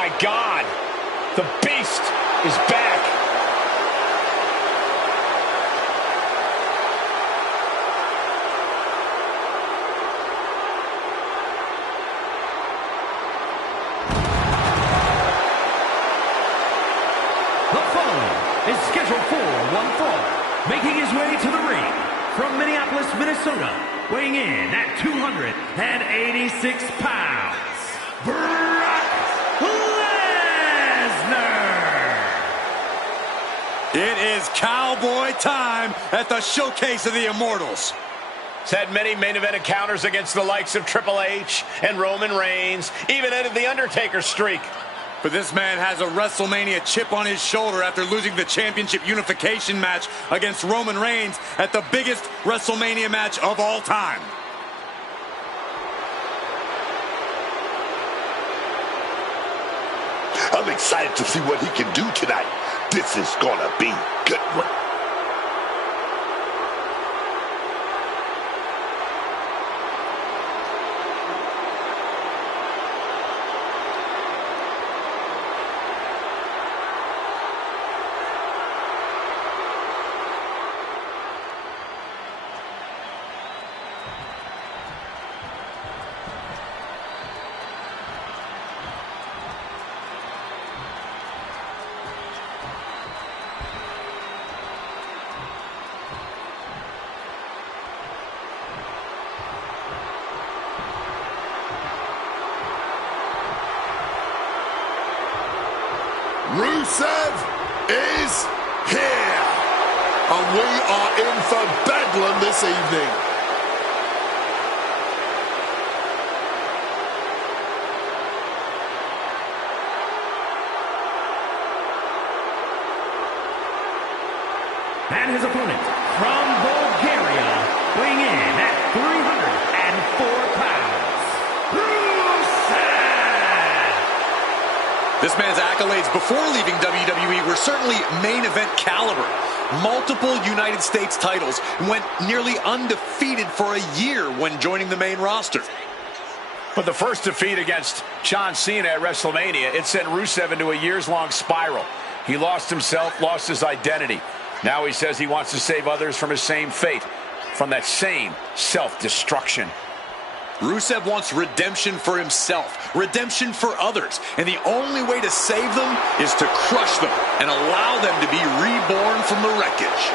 my God. The Beast is back. The following is scheduled for one fall, making his way to the ring from Minneapolis, Minnesota, weighing in at 286 pounds, Brock Lesnar! It is cowboy time at the Showcase of the Immortals. He's had many main event encounters against the likes of Triple H and Roman Reigns, even ended the Undertaker streak. But this man has a WrestleMania chip on his shoulder after losing the championship unification match against Roman Reigns at the biggest WrestleMania match of all time. I'm excited to see what he can do tonight. This is gonna be a good one. Rusev is here, and we are in for bedlam this evening. And his opponent from Bulgaria, weighing in at 304 pounds, Rusev! This man's accolades before leaving WWE were certainly main event caliber. Multiple United States titles, went nearly undefeated for a year when joining the main roster. But the first defeat against John Cena at WrestleMania, it sent Rusev into a years-long spiral. He lost himself, lost his identity. Now he says he wants to save others from his same fate, from that same self-destruction. Rusev wants redemption for himself, redemption for others, and the only way to save them is to crush them and allow them to be reborn from the wreckage.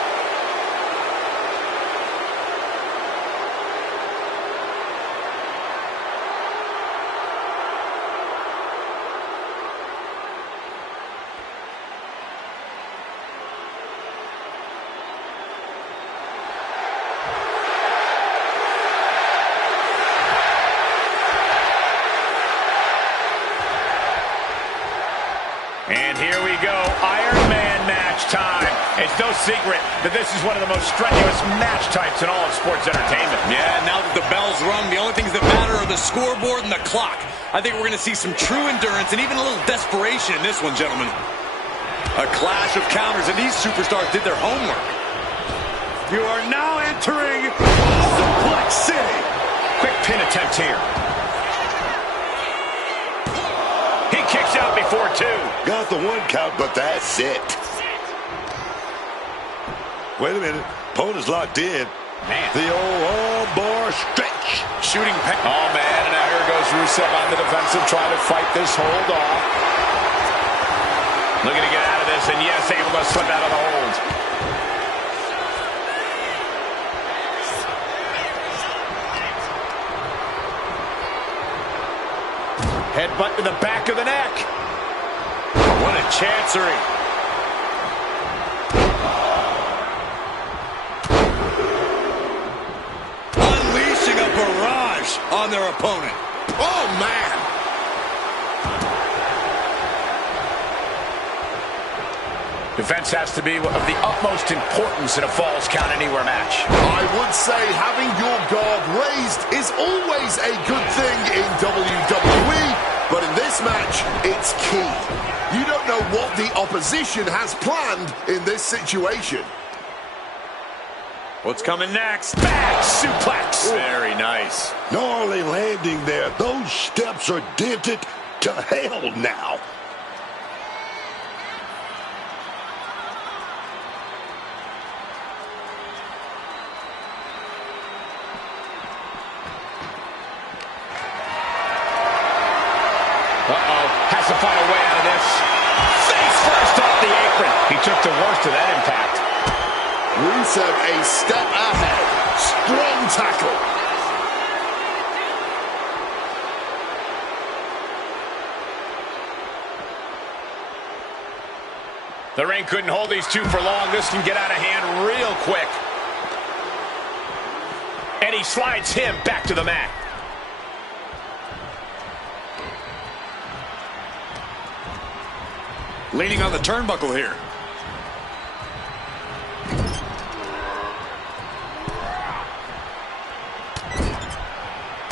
And here we go, Iron Man match time. It's no secret that this is one of the most strenuous match types in all of sports entertainment. Yeah, now that the bell's rung, the only things that matter are the scoreboard and the clock. I think we're going to see some true endurance and even a little desperation in this one, gentlemen. A clash of counters, and these superstars did their homework. You are now entering Suplex City. Quick pin attempt here. He kicks out before two. Got the one count, but that's it. Wait a minute. Opponent's locked in. Man. The old armbar stretch. Shooting pen. Oh, man, and now here goes Rusev on the defensive, trying to fight this hold off. Looking to get out of this, and yes, able to slip out of the hold. Headbutt to the back of the neck. What a chancery. Unleashing a barrage on their opponent. Oh, man. Defense has to be of the utmost importance in a Falls Count Anywhere match. I would say having your guard raised is always a good thing in WWE, but in this match, it's key. You don't know what the opposition has planned in this situation. What's coming next? Back suplex. Very nice. Gnarly landing there. Those steps are dented to hell now. the worst of that impact. Rusev a step ahead. Strong tackle. The ring couldn't hold these two for long. This can get out of hand real quick. And he slides him back to the mat. Leaning on the turnbuckle here.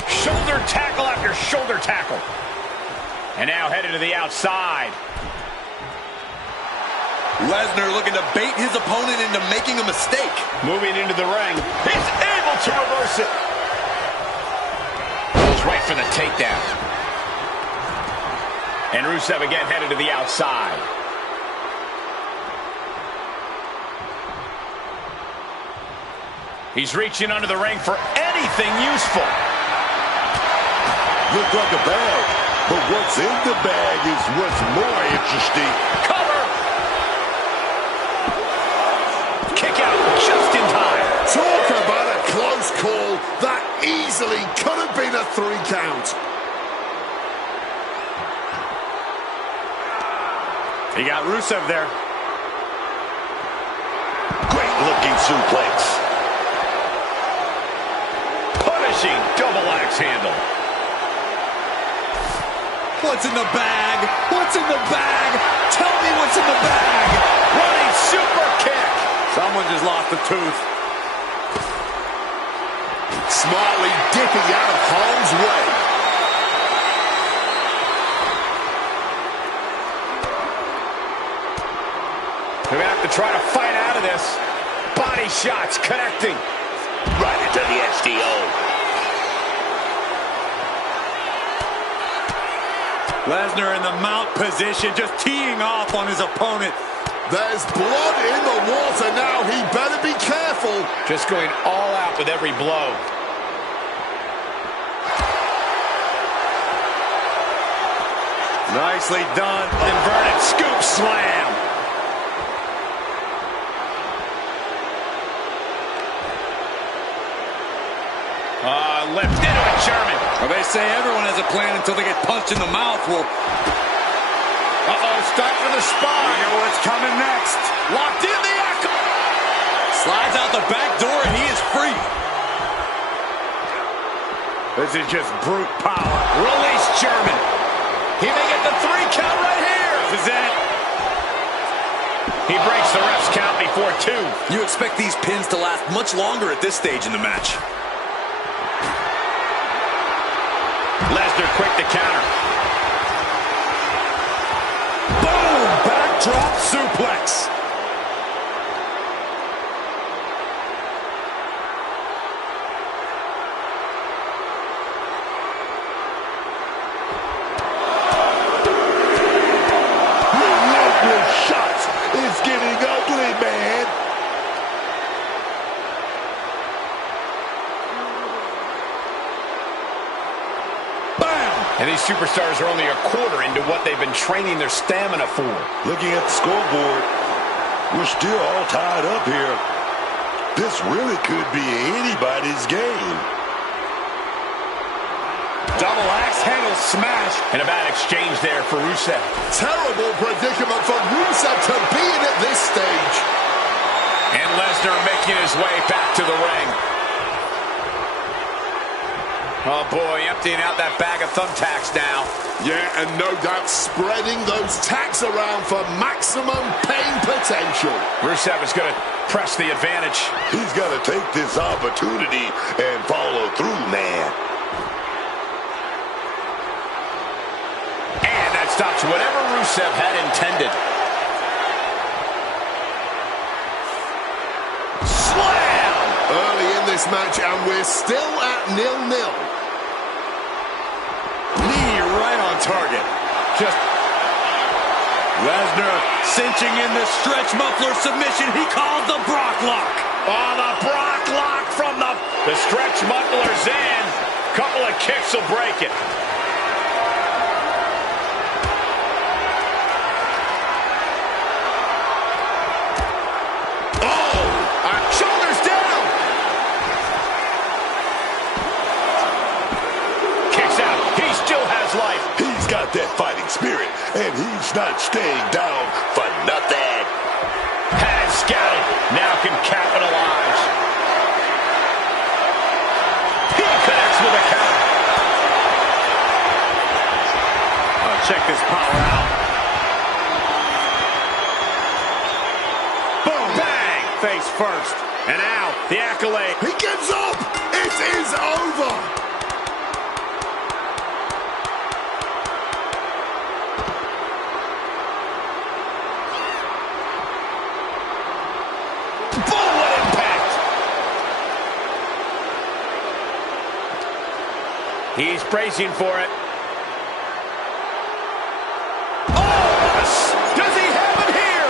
Shoulder tackle after shoulder tackle. And now headed to the outside. Lesnar looking to bait his opponent into making a mistake. Moving into the ring. He's able to reverse it. Goes right for the takedown. And Rusev again headed to the outside. He's reaching under the ring for anything useful. Looked like a bag, but what's in the bag is what's more interesting. Cover! Kick out just in time. Talk about a close call. That easily could have been a 3 count. He got Rusev there. Great looking suplex. Punishing double axe handle. What's in the bag? What's in the bag? Tell me what's in the bag. Running super kick. Someone just lost a tooth. Smartly dipping out of harm's way. We're going to have to try to fight out of this. Body shots connecting. Right into the SDO. Lesnar in the mount position, just teeing off on his opponent. There's blood in the water now. He better be careful. Just going all out with every blow. Nicely done. Inverted scoop slam. Left into a German. Well, they say everyone has a plan until they get punched in the mouth. Well, Start for the spine. you know what's coming next. Locked in the echo. Slides out the back door and he is free. This is just brute power. Release German. He may get the 3 count right here. This is it. He breaks the ref's count before 2. You expect these pins to last much longer at this stage in the match. Lesnar quick to counter. Boom! Backdrop suplex. Relentless shots. It's getting ugly, man. And these superstars are only a quarter into what they've been training their stamina for. Looking at the scoreboard, we're still all tied up here. This really could be anybody's game. Double axe handle smash. And a bad exchange there for Rusev. Terrible predicament for Rusev to be in at this stage. And Lesnar making his way back to the ring. Oh boy, emptying out that bag of thumbtacks now. Yeah, and no doubt spreading those tacks around for maximum pain potential. Rusev is going to press the advantage. He's got to take this opportunity and follow through, man. And that stops whatever Rusev had intended. Slam! Early in this match, and we're still at 0-0. Knee right on target. Just Lesnar cinching in the stretch muffler submission. He called the Brock lock. Oh, the Brock lock from the stretch muffler's in. Couple of kicks will break it. spirit, and he's not staying down for nothing. Had it scouted. Now can capitalize. He connects with a counter. Check this power out. Boom! Bang! Face first. And now, the accolade. He gives up! It is over! Boom! What impact! He's bracing for it. Does he have it here?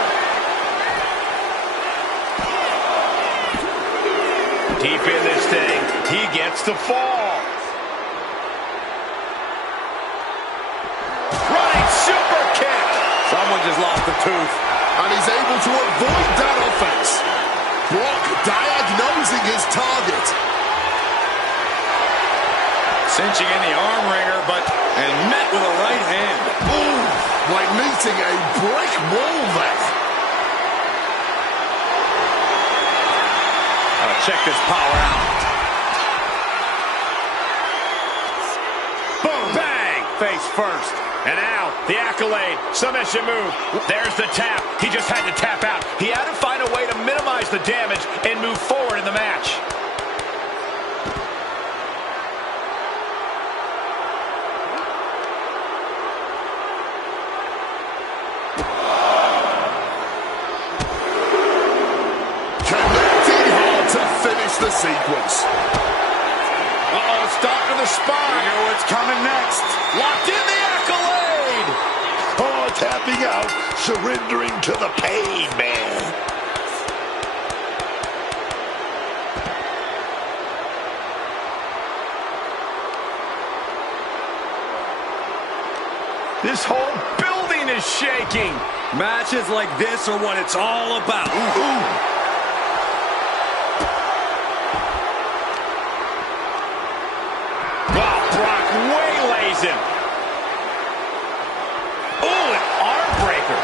Deep in this thing, he gets the fall. Running super kick. Someone just lost a tooth. And he's able to avoid that offense. Brock diagnosing his target. Cinching in the arm wringer, and met with a right hand. Ooh, like meeting a brick wall there. Check this power out. Boom! Bang! Face first. And now, the accolade. Submission move. There's the tap. He just had to tap out. He had to find a way to minimize the damage and move forward in the match. The sequence. Uh-oh, stop to the spine. You know what's coming next. Locked in the accolade. Oh, tapping out, surrendering to the pain, man. This whole building is shaking. Matches like this are what it's all about. Ooh. Waylays him. Ooh, an arm breaker.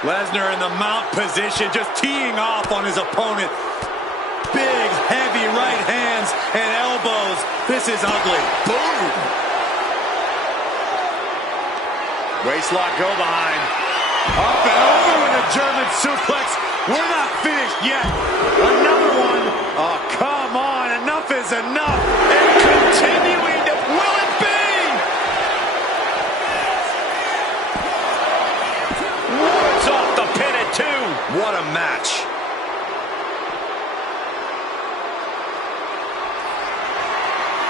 Lesnar in the mount position, just teeing off on his opponent. Big, heavy right hands and elbows. This is ugly. Boom! Waistlock go behind. Up and over with a German suplex. We're not finished yet. Another one. Oh, come on. Enough is enough. And continuing to... Will it be? Woods off the pin at 2. What a match.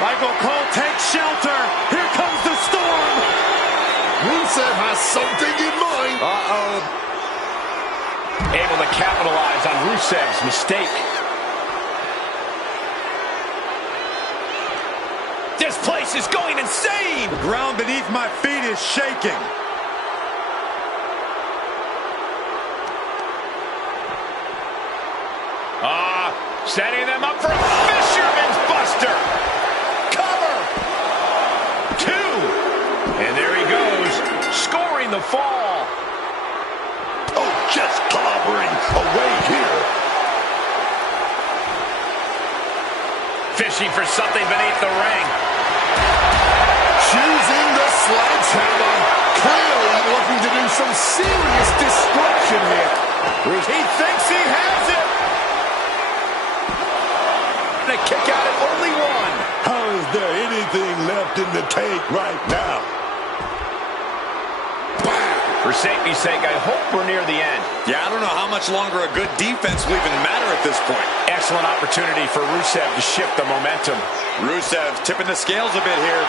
Michael Cole takes shelter. Here comes the storm. Rusev has something in mind. Uh-oh. Able to capitalize on Rusev's mistake. This place is going insane! The ground beneath my feet is shaking. Setting them up for a Fisherman's Buster. Cover. 2. And there he goes, scoring the fall. Oh, just clobbering away here. Fishing for something beneath the ring. Choosing the sledgehammer. Clearly looking to do some serious destruction here. He thinks he has it. And a kick out at only 1. How is there anything left in the tank right now? For safety's sake, I hope we're near the end. Yeah, I don't know how much longer a good defense will even matter at this point. Excellent opportunity for Rusev to shift the momentum. Rusev tipping the scales a bit here.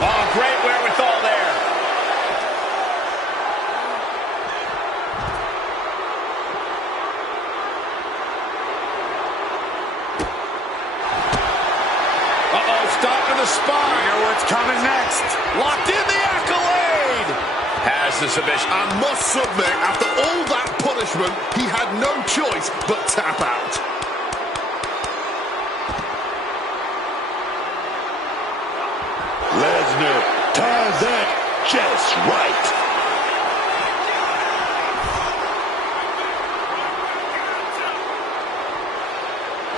Oh, great wherewithal there. Stop to the spine. You know what's coming next. Locked in the accolade. Has wins the submission. And must submit, after all that punishment, he had no choice but tap out. Lesnar times that just right.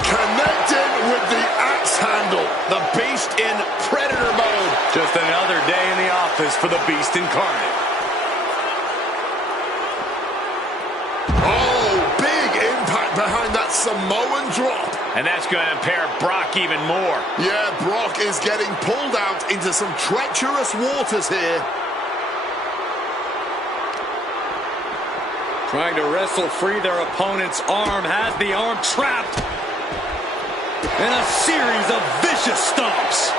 Connected with the axe handle. The Beast in Predator mode. Just another day in the office for the Beast incarnate. Oh, big impact behind that Samoan drop. And that's going to impair Brock even more. Yeah, Brock is getting pulled out into some treacherous waters here. Trying to wrestle free their opponent's arm, has the arm trapped. And a series of vicious stomps.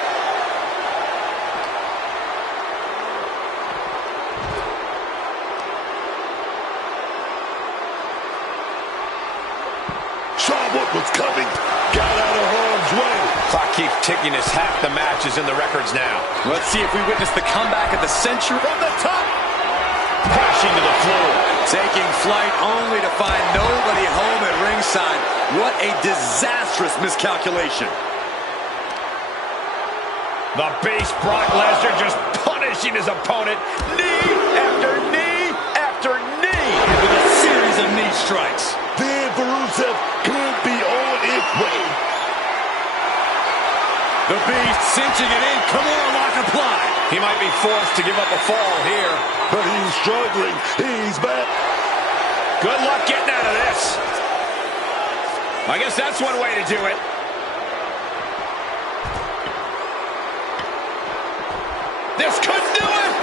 Saw what was coming. Got out of harm's way. Clock keeps ticking as half the match is in the records now. Let's see if we witness the comeback of the century. From the top. Crashing to the floor. Taking flight only to find nobody home at ringside. What a disastrous miscalculation. The Beast, Brock Lesnar, just punishing his opponent. Knee after knee after knee. With a series of knee strikes. Then Rusev could be on its way. The Beast cinching it in. Kimura lock applied. He might be forced to give up a fall here. But he's struggling. He's back. Good luck getting out of this. I guess that's one way to do it. This could do it.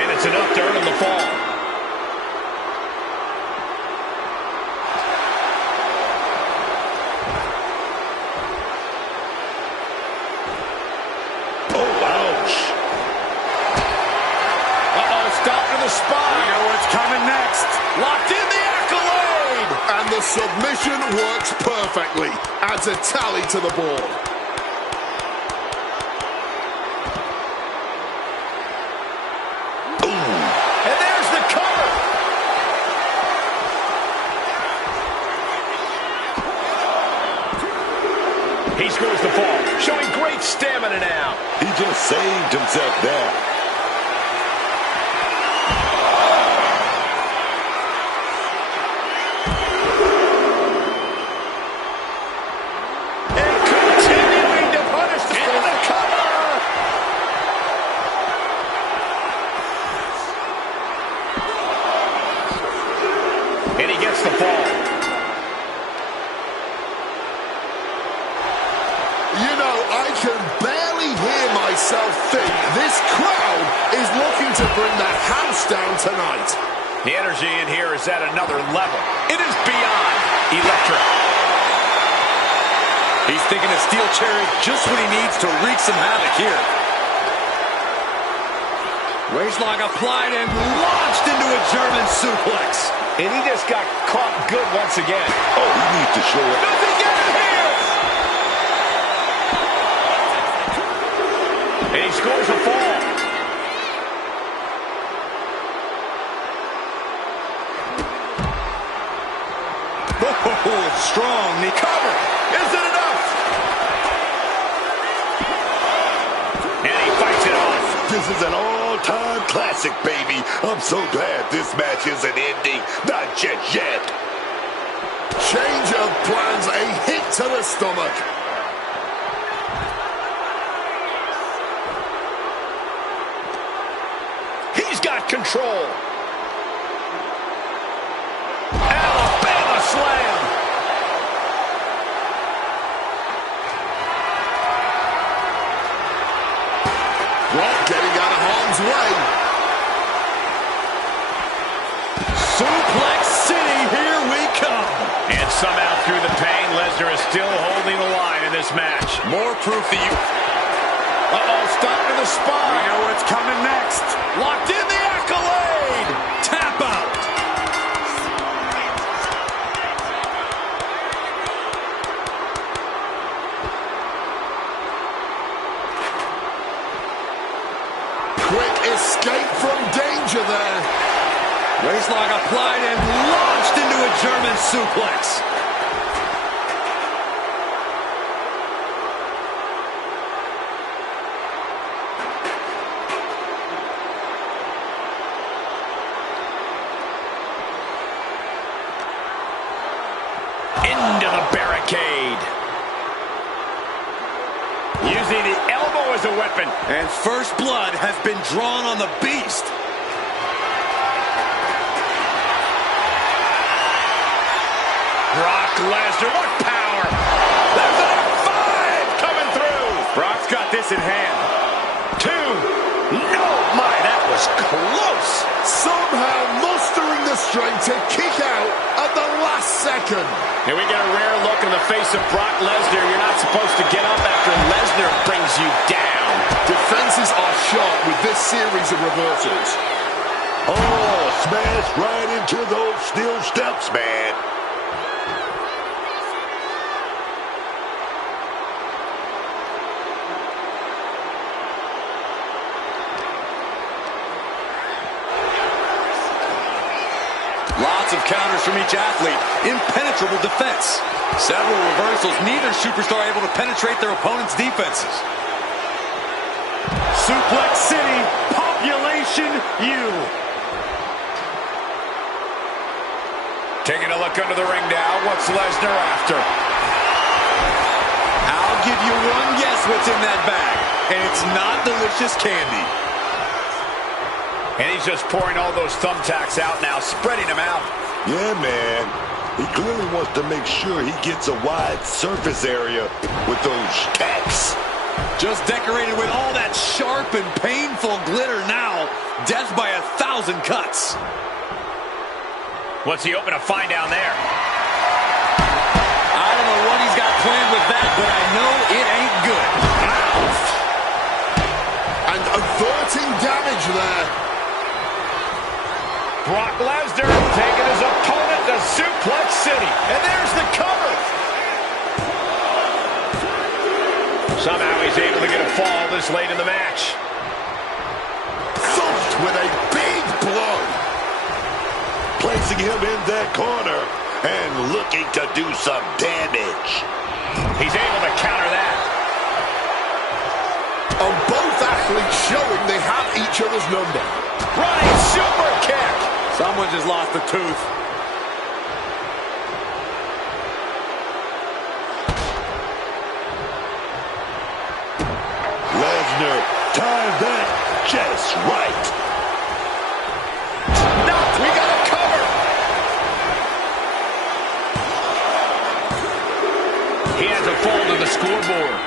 And it's enough to earn him the fall. Spine. You know what's coming next. Locked in the accolade. And the submission works perfectly. Adds a tally to the board. Ooh. And there's the cover. He scores the fall, showing great stamina now. He just saved himself there. And he gets the fall. You know, I can barely hear myself think this crowd is looking to bring the house down tonight. The energy in here is at another level. It is beyond electric. He's thinking a steel chair is just what he needs to wreak some havoc here. Waistlock applied and launched into a German suplex. And he just got caught good once again. Oh, he needs to show it. Does he get it here? And he scores a fall. Oh, strong knee cover. Is it enough? And he fights it off. This is an all-time classic, baby. I'm so glad this match isn't ending. Not just yet. Change of plans, a hit to the stomach. He's got control. Alabama slam. Brock getting out of harm's way. Suplex City, here we come. And somehow through the pain, Lesnar is still holding the line in this match. More proof that you... Uh-oh, stop to the spine. We know what's coming next. Locked in the accolade. Tap out. Waistlock applied and launched into a German suplex. Into the barricade. Using the elbow as a weapon. And first blood has been drawn on the beast. Brock Lesnar, what power! There's a 5 coming through! Brock's got this in hand. 2. No, my, that was close! Somehow mustering the strength to kick out at the last second. And we get a rare look in the face of Brock Lesnar. You're not supposed to get up after Lesnar brings you down. Defenses are sharp with this series of reversals. Oh, smash right into those steel steps, man. Lots of counters from each athlete. Impenetrable defense. Several reversals. Neither superstar able to penetrate their opponent's defenses. Suplex City, Population U. Taking a look under the ring now. What's Lesnar after? I'll give you one guess what's in that bag. And it's not delicious candy. And he's just pouring all those thumbtacks out now, spreading them out. Yeah, man. He clearly wants to make sure he gets a wide surface area with those tacks. Just decorated with all that sharp and painful glitter now. Death by 1,000 cuts. What's he hoping to find down there? I don't know what he's got planned with that, but I know it ain't good. And averting damage there. Brock Lesnar taking his opponent to Suplex City. And there's the cover. Somehow he's able to get a fall this late in the match. Thumped with a big blow. Placing him in that corner and looking to do some damage. He's able to counter that. And both athletes showing they have each other's number. Running super kick. Someone just lost a tooth. Lesnar timed that just right. No, we got a cover. He has a fall to the scoreboard.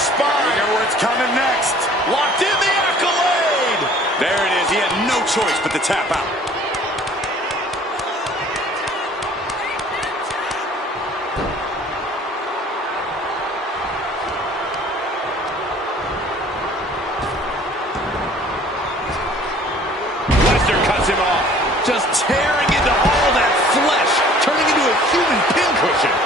Spine. You know where it's coming next. Locked in the accolade. There it is. He had no choice but to tap out. Lesnar cuts him off. Just tearing into all that flesh, turning into a human pincushion.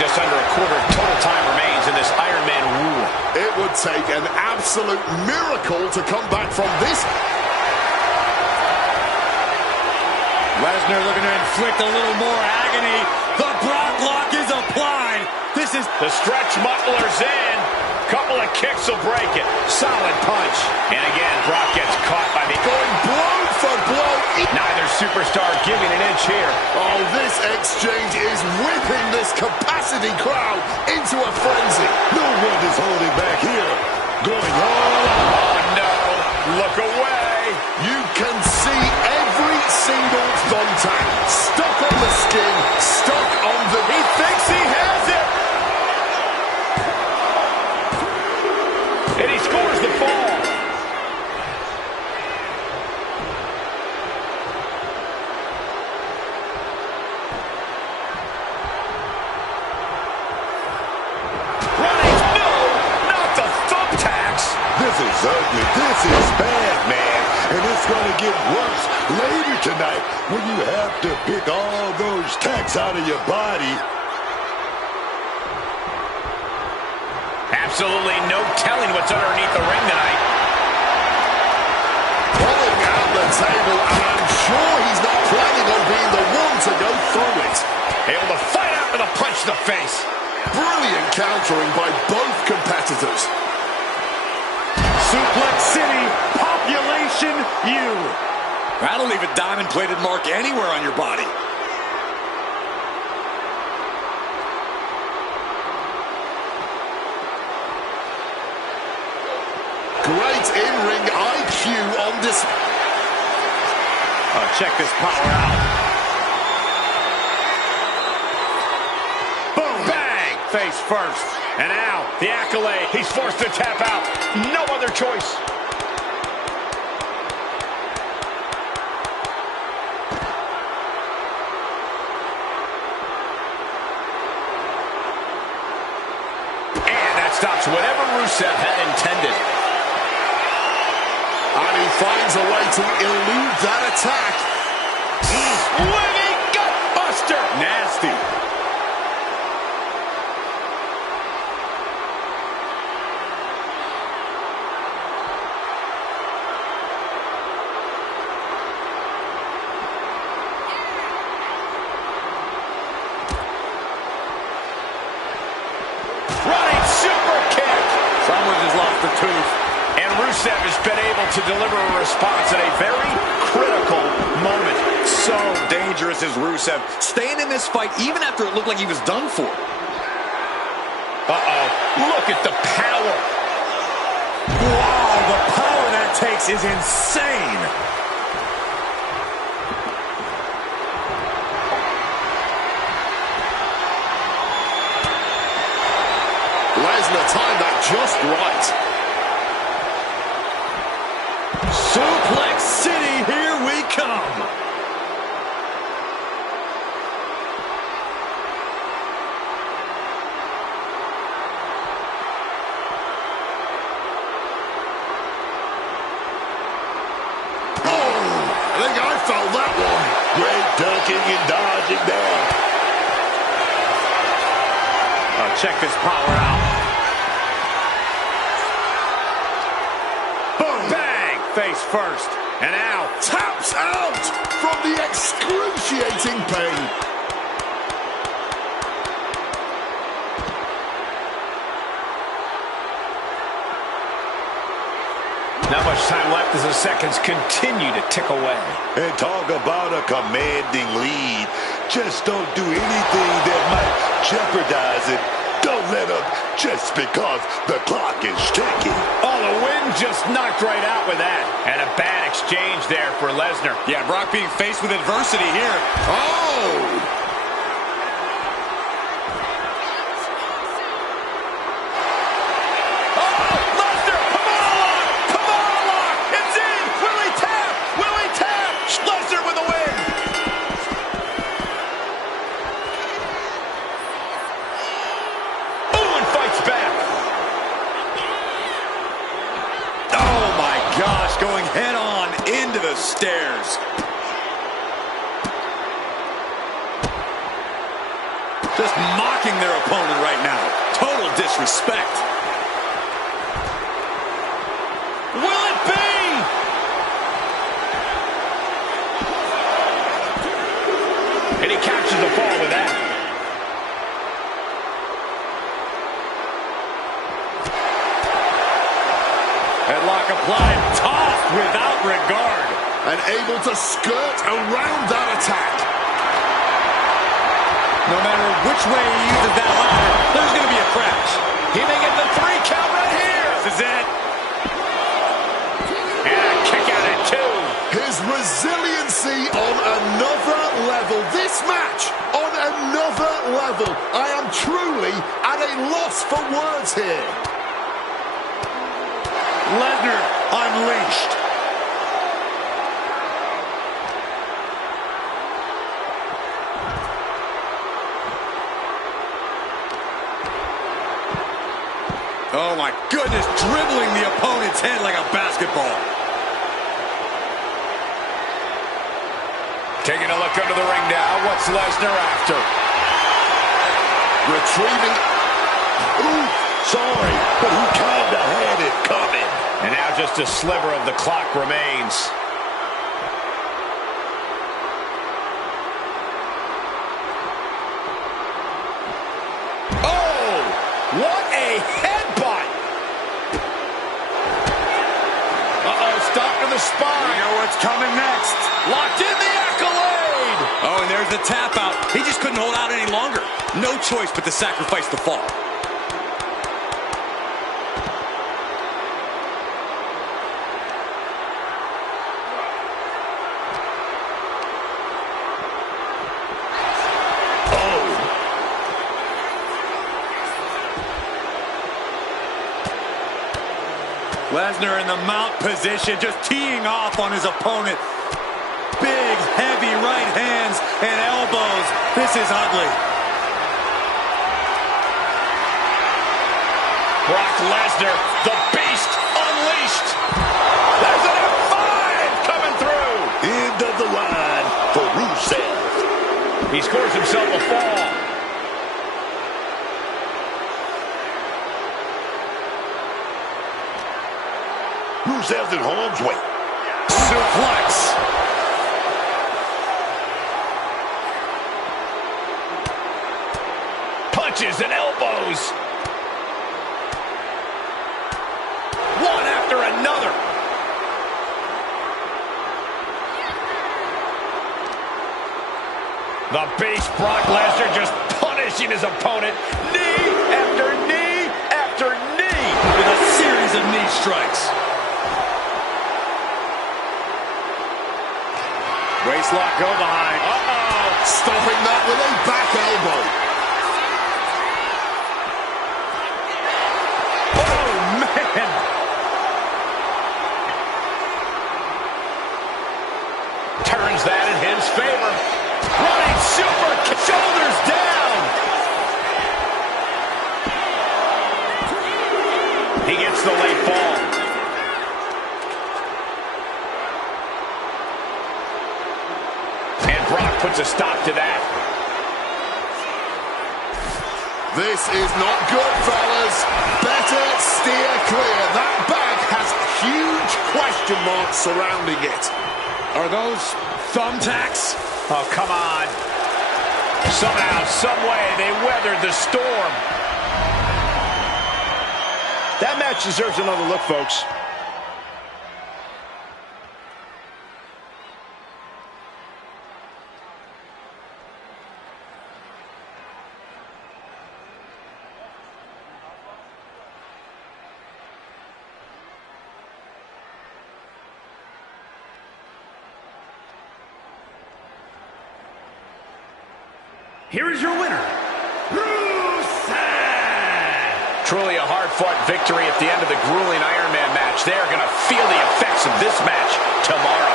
Just under a quarter of total time remains in this Iron Man rule. It would take an absolute miracle to come back from this. Lesnar looking to inflict a little more agony. The Brock lock is applied. This is the stretch muffler's in. Couple of kicks will break it. Solid punch. And again, Brock gets caught by the going blow for blow. Neither superstar giving an inch here. Oh, this exchange is whipping this capacity crowd into a frenzy. No one is holding back here. Going all out. Oh, no. Look away. You can see every single thumbtack stuck on the skin, stuck on the... He thinks he has it. And he scores the fall. This is ugly. This is bad, man. And it's going to get worse later tonight when you have to pick all those tacks out of your body. Absolutely no telling what's underneath the ring tonight. Pulling out the table, and I'm sure he's not planning on being the one to go through it. Able to fight out with a punch to the face. Brilliant countering by both competitors. Suplex City, population U. That'll leave a diamond-plated mark anywhere on your body. Great in-ring IQ on this. Check this power out. Boom! Bang! Face first. And now, the accolade. He's forced to tap out. No other choice. And that stops whatever Rusev had intended. And he finds a way to elude that attack. Swinging gutbuster. Nasty. Running super kick. Someone just lost a tooth. And Rusev has been able to deliver a response at a very critical moment. So dangerous is Rusev, staying in this fight even after it looked like he was done for. Uh-oh. Look at the power. Wow, the power that takes is insane. Lesnar timed that just right. Suplex City, here we come. I think I felt that one. Great ducking and dodging there. Check this power out. Boom! Bang! Face first. And now, Taps out from the excruciating pain. Not much time left as the seconds continue to tick away. And talk about a commanding lead. Just don't do anything that might jeopardize it. Don't let up just because the clock is ticking. Oh, the wind just knocked right out with that. And a bad exchange there for Lesnar. Yeah, Brock being faced with adversity here. Oh! Going head on into the stairs. Just mocking their opponent right now. Total disrespect. Will it be? And he captures the fall with that. Headlock applied, tossed without regard. And able to skirt around that attack. No matter which way he uses that ladder, there's going to be a crash. He may get the 3 count right here. This is it. And a kick out at 2. His resiliency on another level. This match on another level. I am truly at a loss for words here. Lesnar unleashed. Oh my goodness, dribbling the opponent's head like a basketball. Taking a look under the ring now. What's Lesnar after? Retrieving. Ooh, sorry, but he kinda had it coming. And now just a sliver of the clock remains. Oh, what a headbutt! Uh-oh, stop to the spine. You know what's coming next. Locked in the accolade! Oh, and there's the tap out. He just couldn't hold out any longer. No choice but to sacrifice the fall. Lesnar in the mount position, just teeing off on his opponent. Big, heavy right hands and elbows. This is ugly. Brock Lesnar, the beast unleashed. There's an F5 coming through. End of the line for Rusev. He scores himself a fall. Rusev's in harm's way. Suplex. Punches and elbows. One after another. The beast Brock Lesnar just punishing his opponent. Knee after knee after knee. With a series of knee strikes. Waistlock go behind. Uh-oh. Stopping that with a back elbow. Oh, man. Turns that in his favor. Running super shoulders down. He gets the late fall. Brock puts a stop to that. This is not good, fellas. Better steer clear. That bag has huge question marks surrounding it. Are those thumbtacks? Oh, come on. Somehow, some way, they weathered the storm. That match deserves another look, folks. Here is your winner, Rusev! Truly a hard-fought victory at the end of the grueling Iron Man match. They are going to feel the effects of this match tomorrow.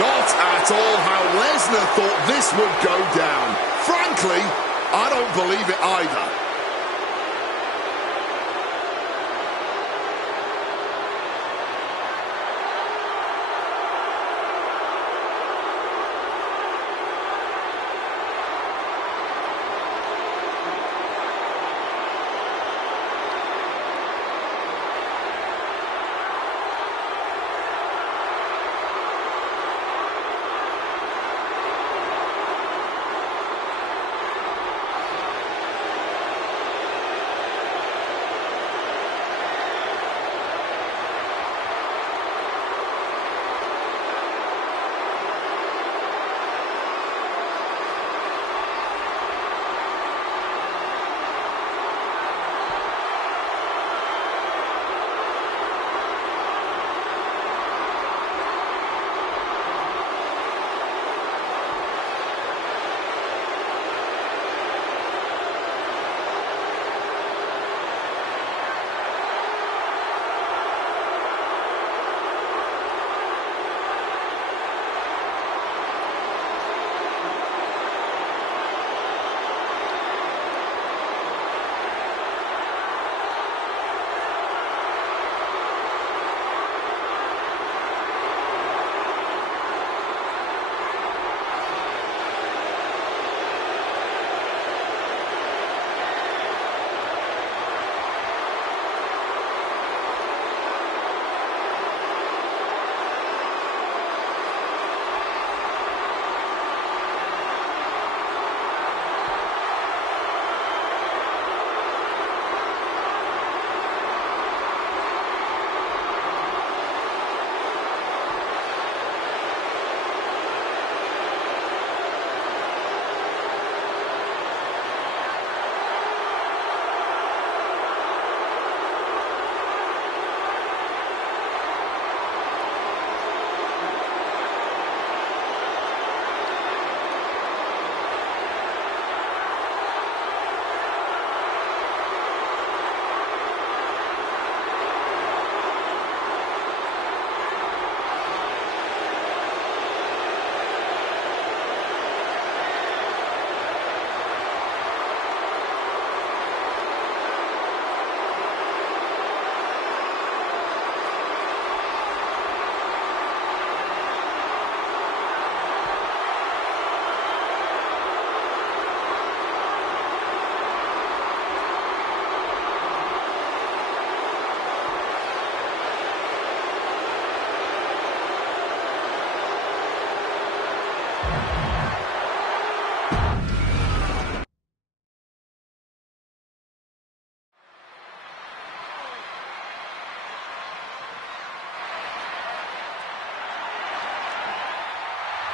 Not at all how Lesnar thought this would go down. Frankly, I don't believe it either.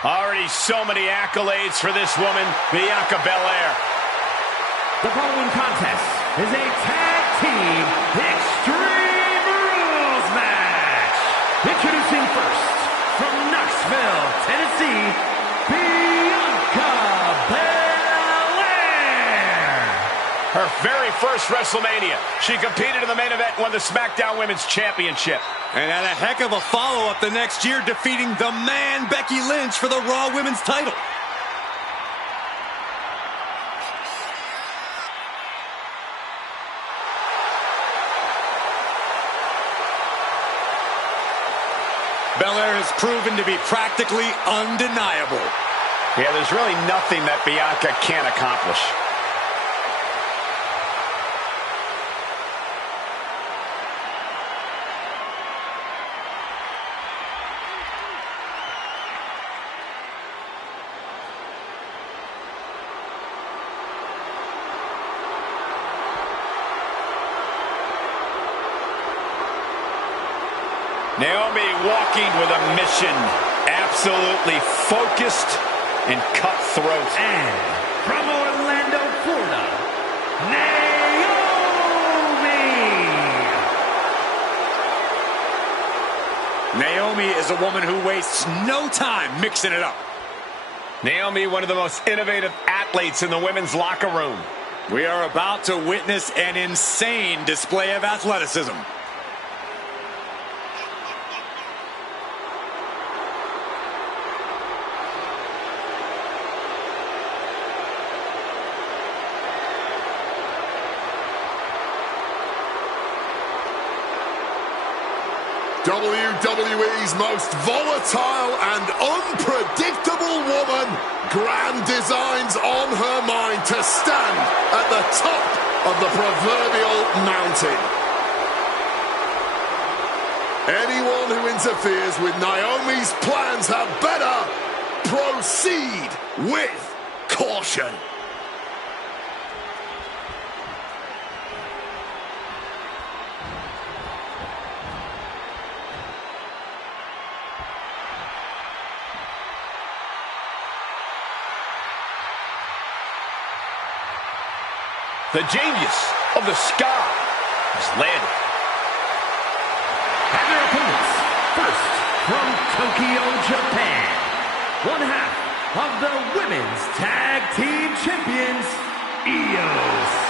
Already so many accolades for this woman, Bianca Belair. The following contest is a tag team Extreme Rules match. Introducing first, from Knoxville, Tennessee, Bianca Belair. Her very first WrestleMania. She competed in the main event and won the SmackDown Women's Championship. And had a heck of a follow-up the next year, defeating the man, Becky Lynch, for the Raw Women's title. Belair has proven to be practically undeniable. Yeah, there's really nothing that Bianca can't accomplish. Naomi walking with a mission. Absolutely focused and cutthroat. And from Orlando, Florida, Naomi. Naomi is a woman who wastes no time mixing it up. Naomi, one of the most innovative athletes in the women's locker room. We are about to witness an insane display of athleticism. WWE's most volatile and unpredictable woman. Grand designs on her mind to stand at the top of the proverbial mountain. Anyone who interferes with Naomi's plans had better proceed with caution. The genius of the sky has landed. And their opponents, first from Tokyo, Japan, one half of the Women's Tag Team Champions, Io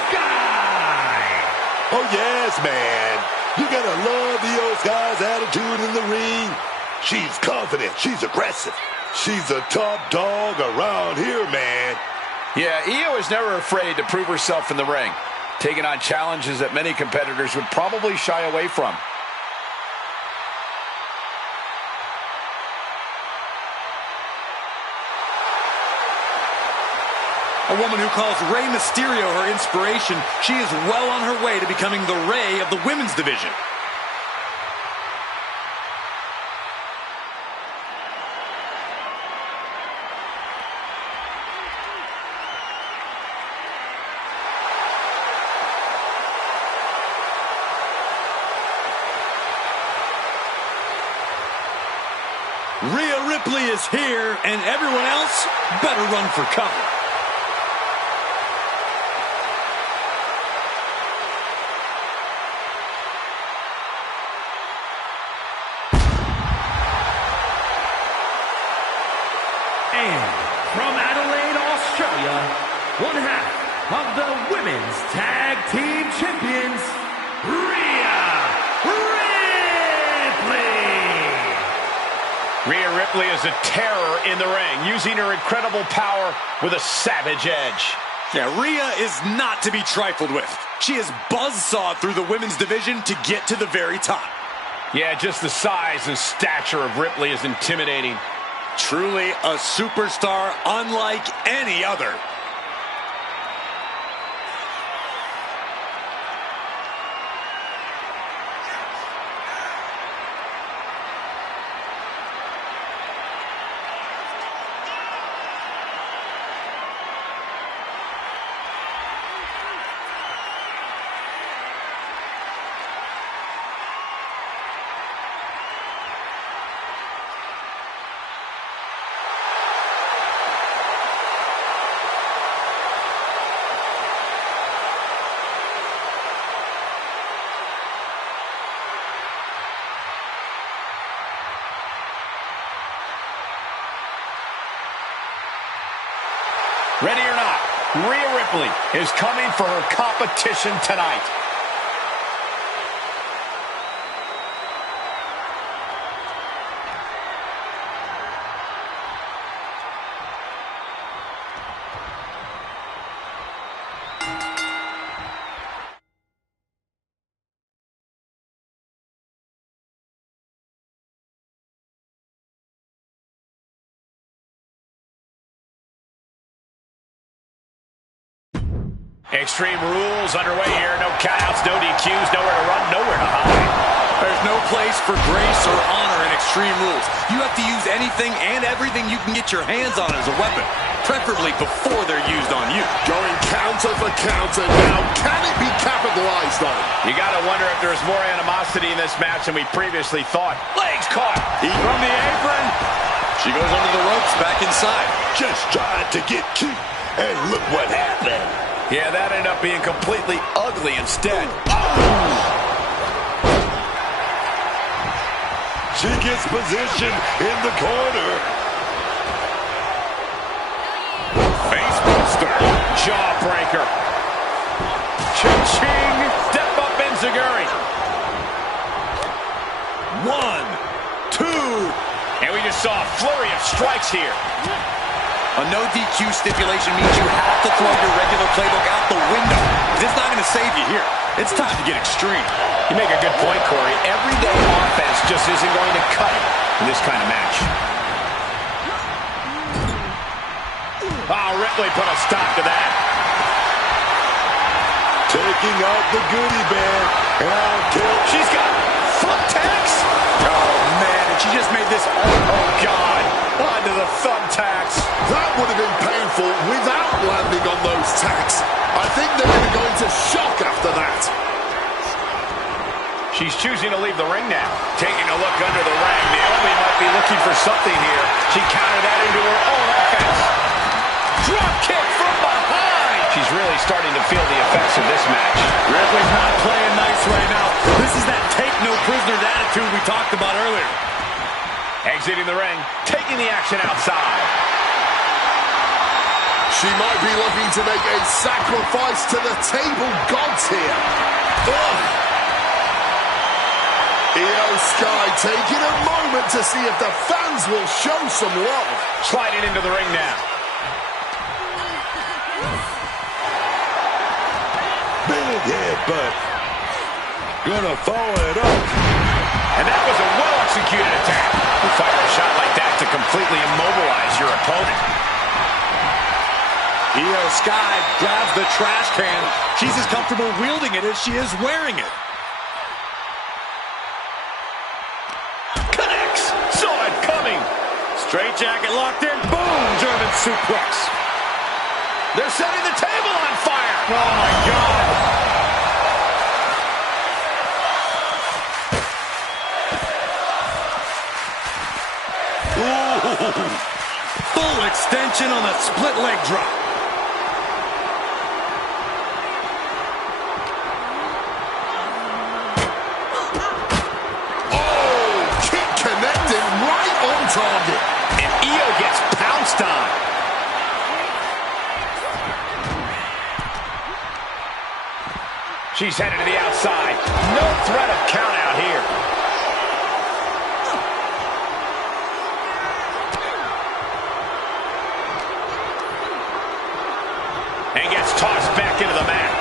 Sky. Oh, yes, man. You gotta love Io Sky's attitude in the ring. She's confident. She's aggressive. She's a top dog around here, man. Yeah, Io is never afraid to prove herself in the ring, taking on challenges that many competitors would probably shy away from. A woman who calls Rey Mysterio her inspiration, she is well on her way to becoming the Rey of the women's division. Rhea Ripley is here, and everyone else better run for cover. And from Adelaide, Australia, one half of the Women's Tag Team Champions, Rhea Ripley. Rhea Ripley is a terror in the ring, using her incredible power with a savage edge. Yeah, Rhea is not to be trifled with. She is buzzsawed through the women's division to get to the very top. Yeah, just the size and stature of Ripley is intimidating. Truly a superstar unlike any other. Ready or not, Rhea Ripley is coming for her competition tonight. Extreme Rules underway here. No countouts, no DQs, nowhere to run, nowhere to hide. There's no place for grace or honor in Extreme Rules. You have to use anything and everything you can get your hands on as a weapon, preferably before they're used on you. Going counter for counter now. Can it be capitalized on? You got to wonder if there's more animosity in this match than we previously thought. Legs caught. From the apron. She goes under the ropes, back inside. Just trying to get cute, and look what happened. Yeah, that ended up being completely ugly instead. She gets position in the corner. Facebuster. Jawbreaker. Cha-ching. Step up Enziguri. 1, 2. And we just saw a flurry of strikes here. A no DQ stipulation means you have to throw your regular playbook out the window. It's not going to save you here. It's time to get extreme. You make a good point, Corey. Everyday offense just isn't going to cut it in this kind of match. Oh, Ripley put a stop to that. Taking out the goodie bag. And I'll kill. She's got thumbtacks. Oh, man, and she just made this all... Oh, God. Onto the thumbtacks. That would have been painful without landing on those tacks. I think they're going to go into shock after that. She's choosing to leave the ring now. Taking a look under the ring. Naomi might be looking for something here. She countered that into her own offense. Drop kick from behind. She's really starting to feel the effects of this match. Ripley's not playing nice right now. This is that take no prisoners attitude we talked about earlier. Exiting the ring, taking the action outside. She might be looking to make a sacrifice to the table gods here. Ugh. Io Sky taking a moment to see if the fans will show some love. Sliding into the ring now. Big headbutt. Gonna follow it up. And that was a well-executed attack. You fire a shot like that to completely immobilize your opponent. Io Sky grabs the trash can. She's as comfortable wielding it as she is wearing it. Connects. Saw it coming. Straight jacket locked in. Boom! German suplex. They're setting the table on fire. Oh, my God. Ooh. Full extension on a split leg drop. Oh, kick connected right on target. And Io gets pounced on. She's headed to the outside. No threat of count out here. And gets tossed back into the mat.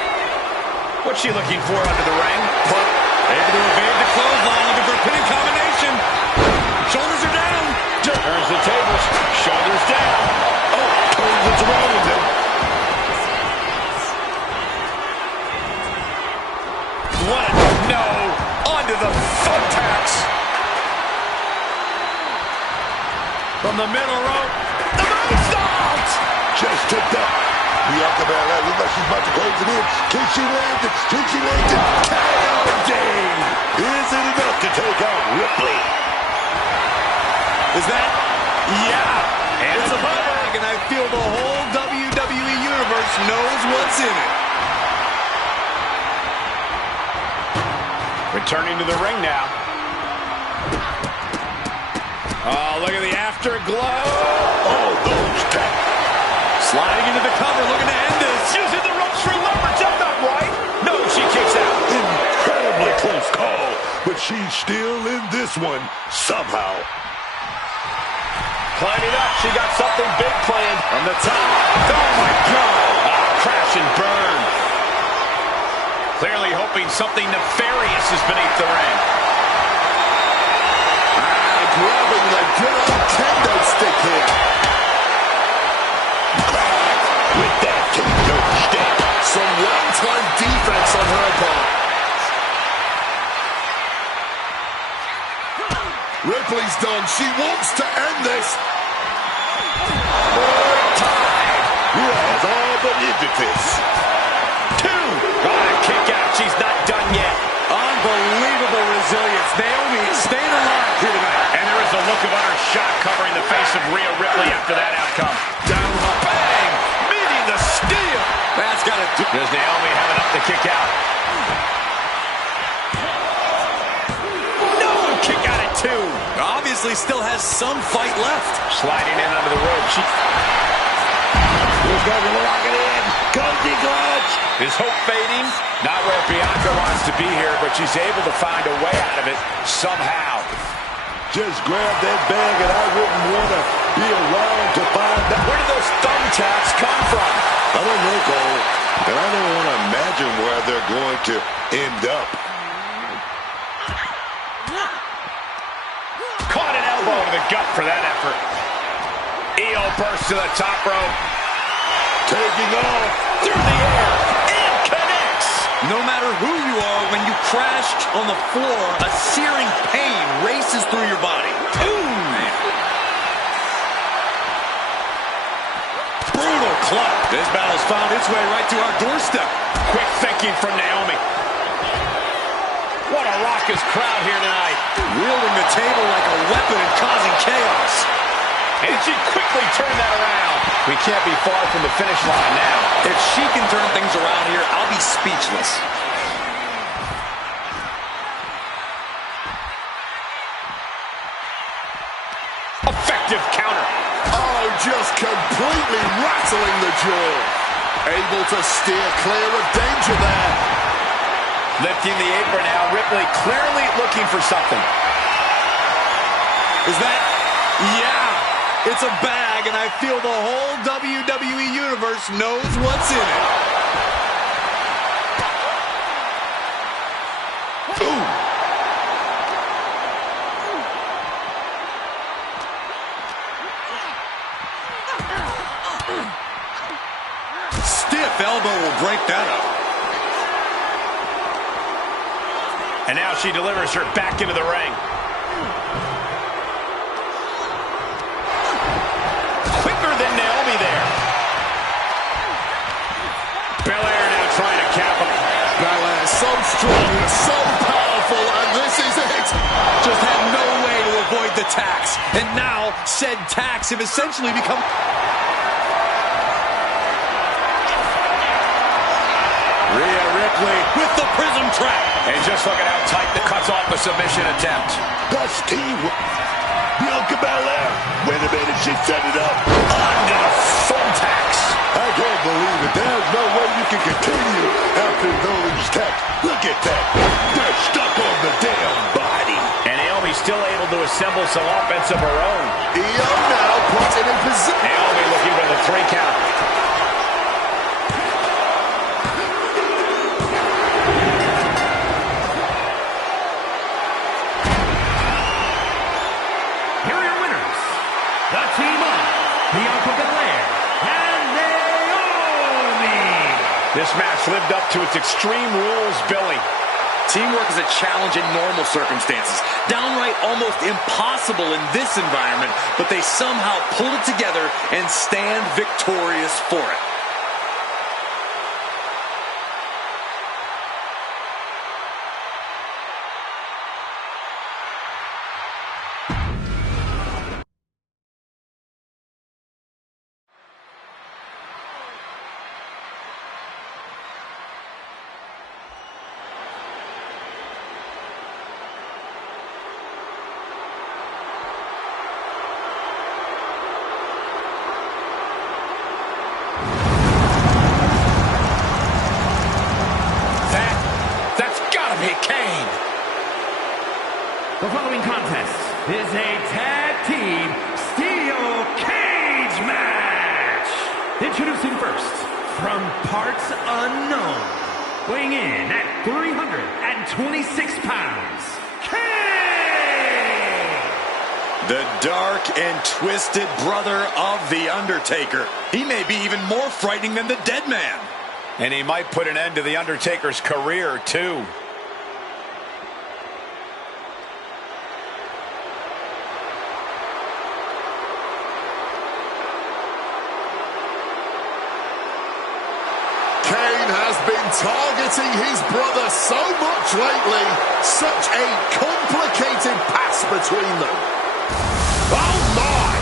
What's she looking for under the ring? Able to evade the clothesline, looking for a pinning combination. Shoulders are down. Turns the tables. Shoulders down. Oh, turns it around him. What a no. Onto the thumbtacks. From the middle rope. The moonsault. Just took that. Bianca Belair looks like she's about to close it in. Can she land it? Can she land it? KOD! Is it enough to take out Ripley? Is that? Yeah. And it's a bug, and I feel the whole WWE Universe knows what's in it. Returning to the ring now. Oh, look at the afterglow. Oh, those taps. Sliding into the cover, looking to end this. Using the ropes for leverage. That's not right. No, she kicks out. Incredibly close call, but she's still in this one somehow. Climbing up, she got something big planned. From the top. Oh, my God. Crash and burn. Clearly hoping something nefarious is beneath the ring. Grabbing the good old kendo stick here. With that kendo stick. Some one-time defense on her part. Ripley's done. She wants to end this. Who has all the impetus? Two. Got a kick out. She's not done yet. Unbelievable resilience. Naomi staying alive here tonight. And there is a look of utter shock covering the face of Rhea Ripley after that outcome. Down the bang. Meeting the steel. That's got to do. Does Naomi have enough to kick out? No. Kick out at two. Obviously still has some fight left. Sliding in under the rope. He's going to lock it in. Cozy clutch. Is hope fading? Not where Bianca wants to be here, but she's able to find a way out of it somehow. Just grab that bag and I wouldn't want to be around to find out. Where did those thumbtacks come from? I don't know, Cole. And I don't want to imagine where they're going to end up. Caught an elbow to the gut for that effort. EO burst to the top rope. Taking off. Through the air. And connects. No matter who you are, when you crash on the floor, a searing pain races through your body. Ooh. Brutal club. This battle's found its way right to our doorstep. Quick thinking from Naomi. What a raucous crowd here tonight. Wielding the table like a weapon and causing chaos. And she quickly turned that around. We can't be far from the finish line now. If she can turn things around here, I'll be speechless. Effective counter. Oh, just completely rattling the jaw. Able to steer clear of danger there. Lifting the apron now. Ripley clearly looking for something. Is that? Yeah. It's a bag, and I feel the whole WWE Universe knows what's in it. Ooh. Stiff elbow will break that up. And now she delivers her back into the ring. Quicker than Naomi there. Belair now trying to cap him. Belair so strong, so powerful, and this is it. Just had no way to avoid the tax. And now, said tax have essentially become... Rhea Ripley with the prism trap. And just look at how tight the cuts off the submission attempt. That's Bianca Belair. Wait a minute, she set it up. Under the thumbtacks. I can't believe it. There's no way you can continue after those taps. Look at that. They're stuck on the damn body. And Naomi's still able to assemble some offense of her own. Io now puts it in position. Naomi looking for the 3 count. Here are your winners, the team of Bianca Belair and Naomi. This match lived up to its Extreme Rules billing. Teamwork is a challenge in normal circumstances. Downright almost impossible in this environment, but they somehow pulled it together and stand victorious for it. contest is a tag team steel cage match. Introducing first, from parts unknown, weighing in at 326 pounds, Kane! The dark and twisted brother of The Undertaker. He may be even more frightening than the Dead Man. And he might put an end to The Undertaker's career, too. Kane has been targeting his brother so much lately. Such a complicated pass between them. Oh my!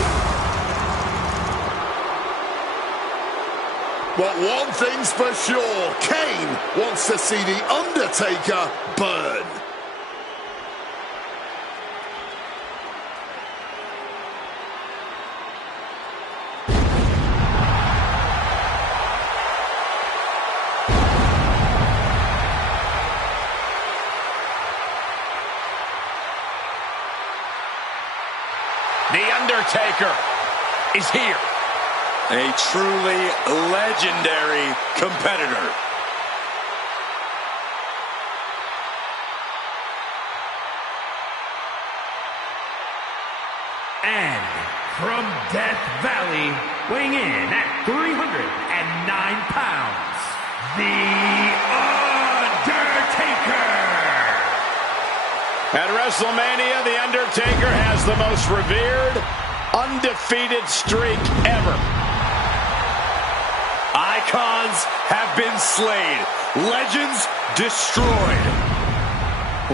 But one thing's for sure, Kane wants to see The Undertaker burn. The Undertaker is here. A truly legendary competitor. And from Death Valley, weighing in at 309 pounds, The Undertaker! At WrestleMania, The Undertaker has the most revered, undefeated streak ever. Icons have been slain. Legends destroyed.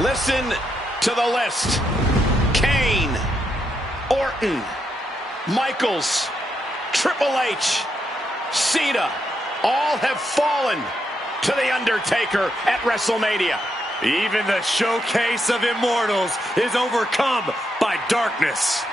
Listen to the list. Kane, Orton, Michaels, Triple H, Cena, all have fallen to The Undertaker at WrestleMania. Even the showcase of immortals is overcome by darkness.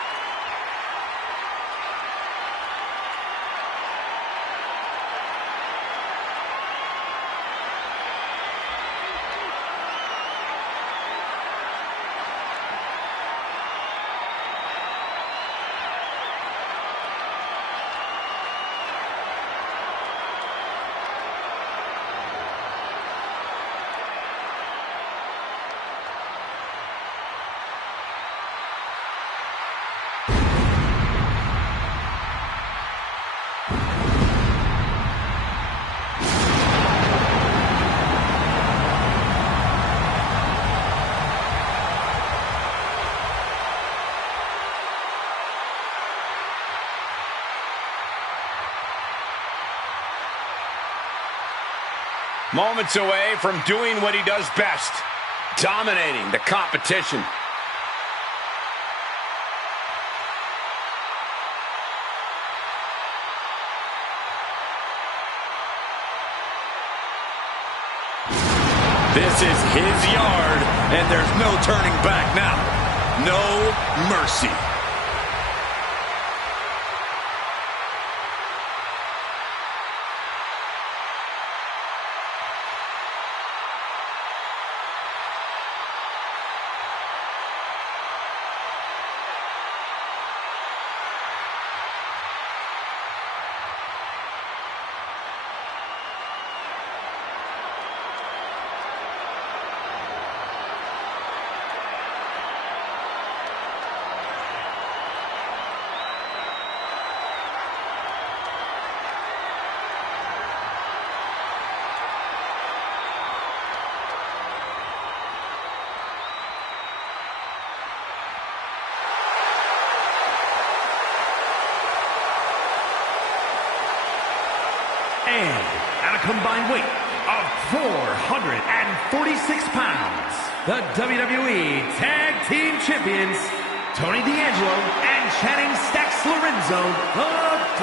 Moments away from doing what he does best, dominating the competition. This is his yard, and there's no turning back now. No mercy. And at a combined weight of 446 pounds, the WWE Tag Team Champions, Tony D'Angelo and Channing Stacks Lorenzo, the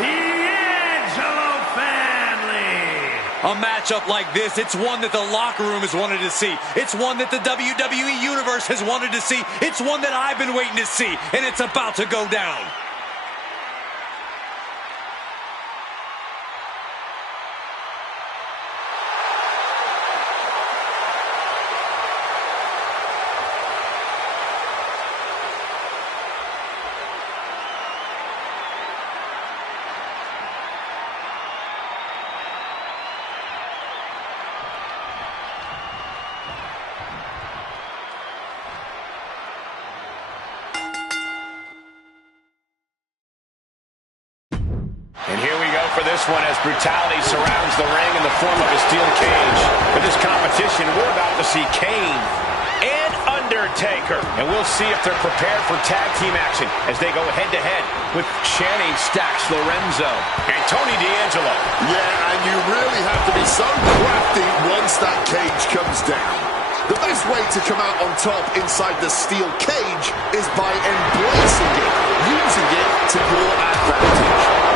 D'Angelo family. A matchup like this, it's one that the locker room has wanted to see. It's one that the WWE Universe has wanted to see. It's one that I've been waiting to see, and it's about to go down. this one as brutality surrounds the ring in the form of a steel cage. For this competition, we're about to see Kane and Undertaker. And we'll see if they're prepared for tag team action as they go head-to-head with Channing Stacks Lorenzo and Tony D'Angelo. Yeah, and you really have to be so crafty once that cage comes down. The best way to come out on top inside the steel cage is by embracing it, using it to your advantage.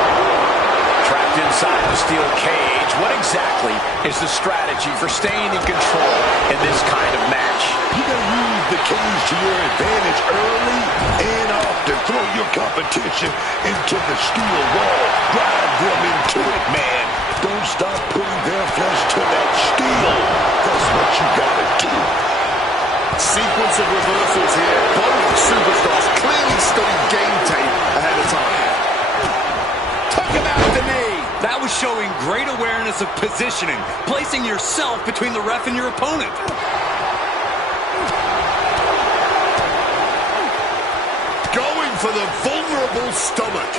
Trapped inside the steel cage, what exactly is the strategy for staying in control in this kind of match? You gotta use the cage to your advantage early and often. Throw your competition into the steel wall. Drive them into it, man. Don't stop putting their flesh to that steel. That's what you gotta do. Sequence of reversals here. Both superstars clearly studied game tape ahead of time. Took him out with the knee. That was showing great awareness of positioning, placing yourself between the ref and your opponent. Going for the vulnerable stomach.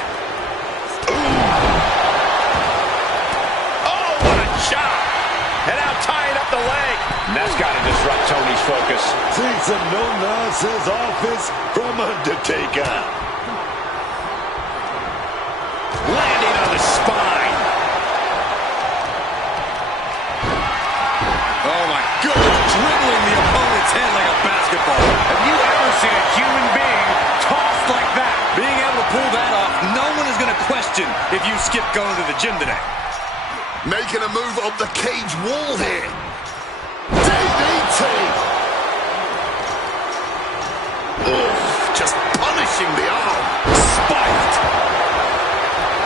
Oh, what a shot! And now tying up the leg. And that's got to disrupt Tony's focus. See some no-nonsense offense from Undertaker. Landing on the spine. Oh my goodness, dribbling the opponent's head like a basketball. Have you ever seen a human being tossed like that? Being able to pull that off, no one is going to question if you skip going to the gym today. Making a move up the cage wall here. DDT. Just punishing the arm. Spiked.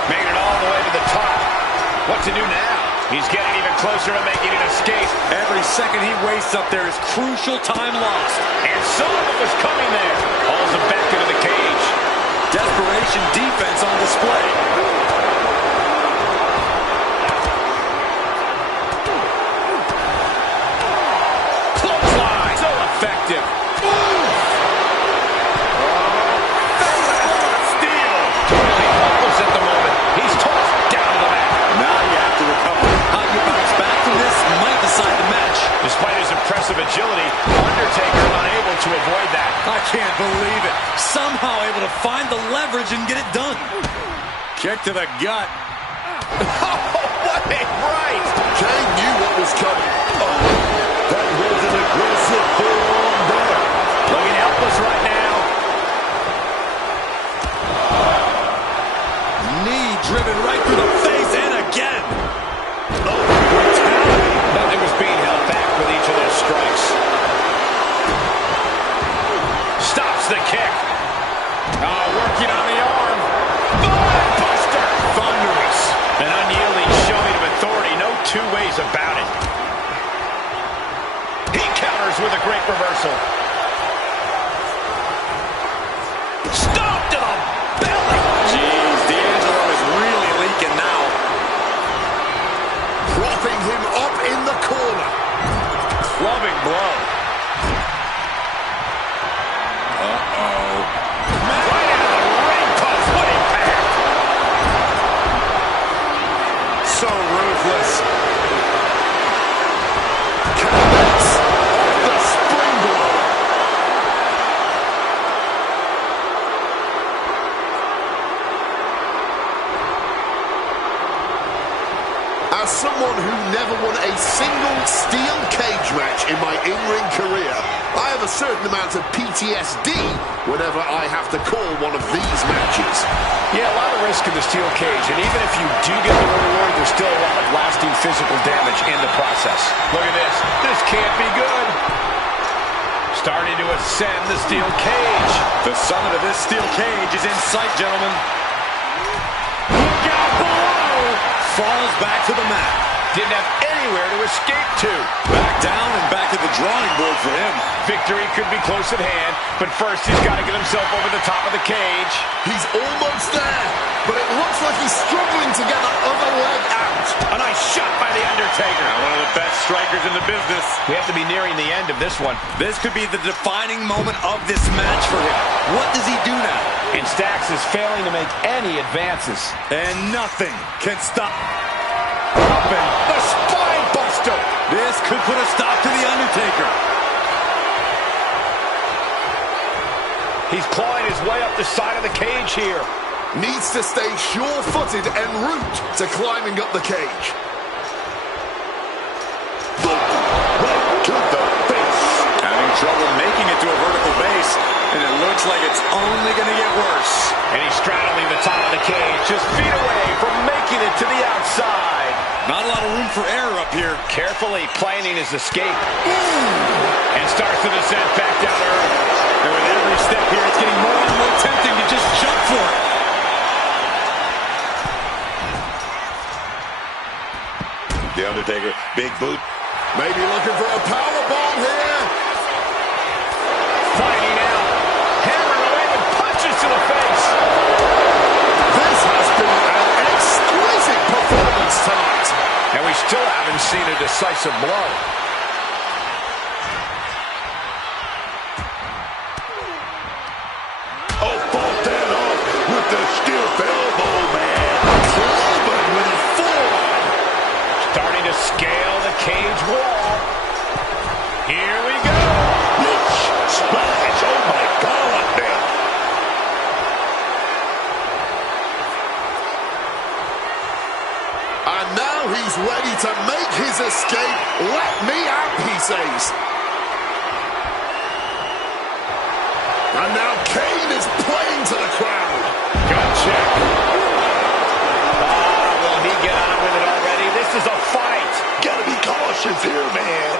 Made it all the way to the top. What to do now? He's getting even closer to making an escape. Every second he wastes up there is crucial time lost. And saw what was coming there. Hauls him back into the cage. Desperation defense on display. Clothesline. So effective. Steel. Totally helpless at the moment. He's tossed down to the mat. Now you have to recover. How you bounce back from this might decide the match. Despite his impressive agility, Undertaker unable to avoid that. I can't believe it. Somehow able to find the leverage and get it done. Kick to the gut. Oh, what a right! Kane knew what was coming. That was an aggressive form there. Looking helpless right now. Knee driven right through the face and again. Nothing was being held back with each of those strikes. Stops the kick. Oh, working on the arm. Buster. Thunderous. An unyielding showing of authority. No two ways about it. He counters with a great reversal. Stop to the belly. Jeez, D'Angelo is really leaking now. Propping him up in the corner. Clubbing blow. Uh-oh. Right into the ring post. What impact. So ruthless. Connects off the springboard. As someone who never won a single steel cage match in my in-ring career, I have a certain amount of PTSD whenever I have to call one of these matches. Yeah, a lot of risk in the steel cage, and even if you do get the reward, there's still a lot of lasting physical damage in the process. Look at this. This can't be good. Starting to ascend the steel cage. The summit of this steel cage is in sight, gentlemen. Look out below. Falls back to the mat. Didn't have anywhere to escape to. Back down and back to the drawing board for him. Victory could be close at hand, but first he's got to get himself over the top of the cage. He's almost there, but it looks like he's struggling to get that other leg out. A nice shot by The Undertaker. Now, what One of the best strikers in the business. We have to be nearing the end of this one. This could be the defining moment of this match for him. What does he do now? And Stacks is failing to make any advances. And nothing can stop. Open. The spine buster. This could put a stop to The Undertaker. He's clawing his way up the side of the cage here. Needs to stay sure-footed en route to climbing up the cage. Right to the face. Having trouble making it to a vertical base, and it looks like it's only going to get worse. And he's straddling the top of the cage, just feet away from making it to the outside. Not a lot of room for error up here. Carefully planning his escape. And starts to descend back down to earth. And with every step here, it's getting more and more tempting to just jump for it. The Undertaker, big boot. Maybe looking for a powerbomb here. Fighting out. Hammering away with punches to the face. This has been an exquisite performance tonight. And we still haven't seen a decisive blow. Oh, fought that off with the stiff elbow, man. Clubbing with a forearm. Starting to scale the cage wall. Here we go. Rich splash. Oh, my God, man. And now he's ready to make his escape. Let me out, he says. And now Kane is playing to the crowd. Gut check. Will he get on with it already? This is a fight. Gotta be cautious here, man.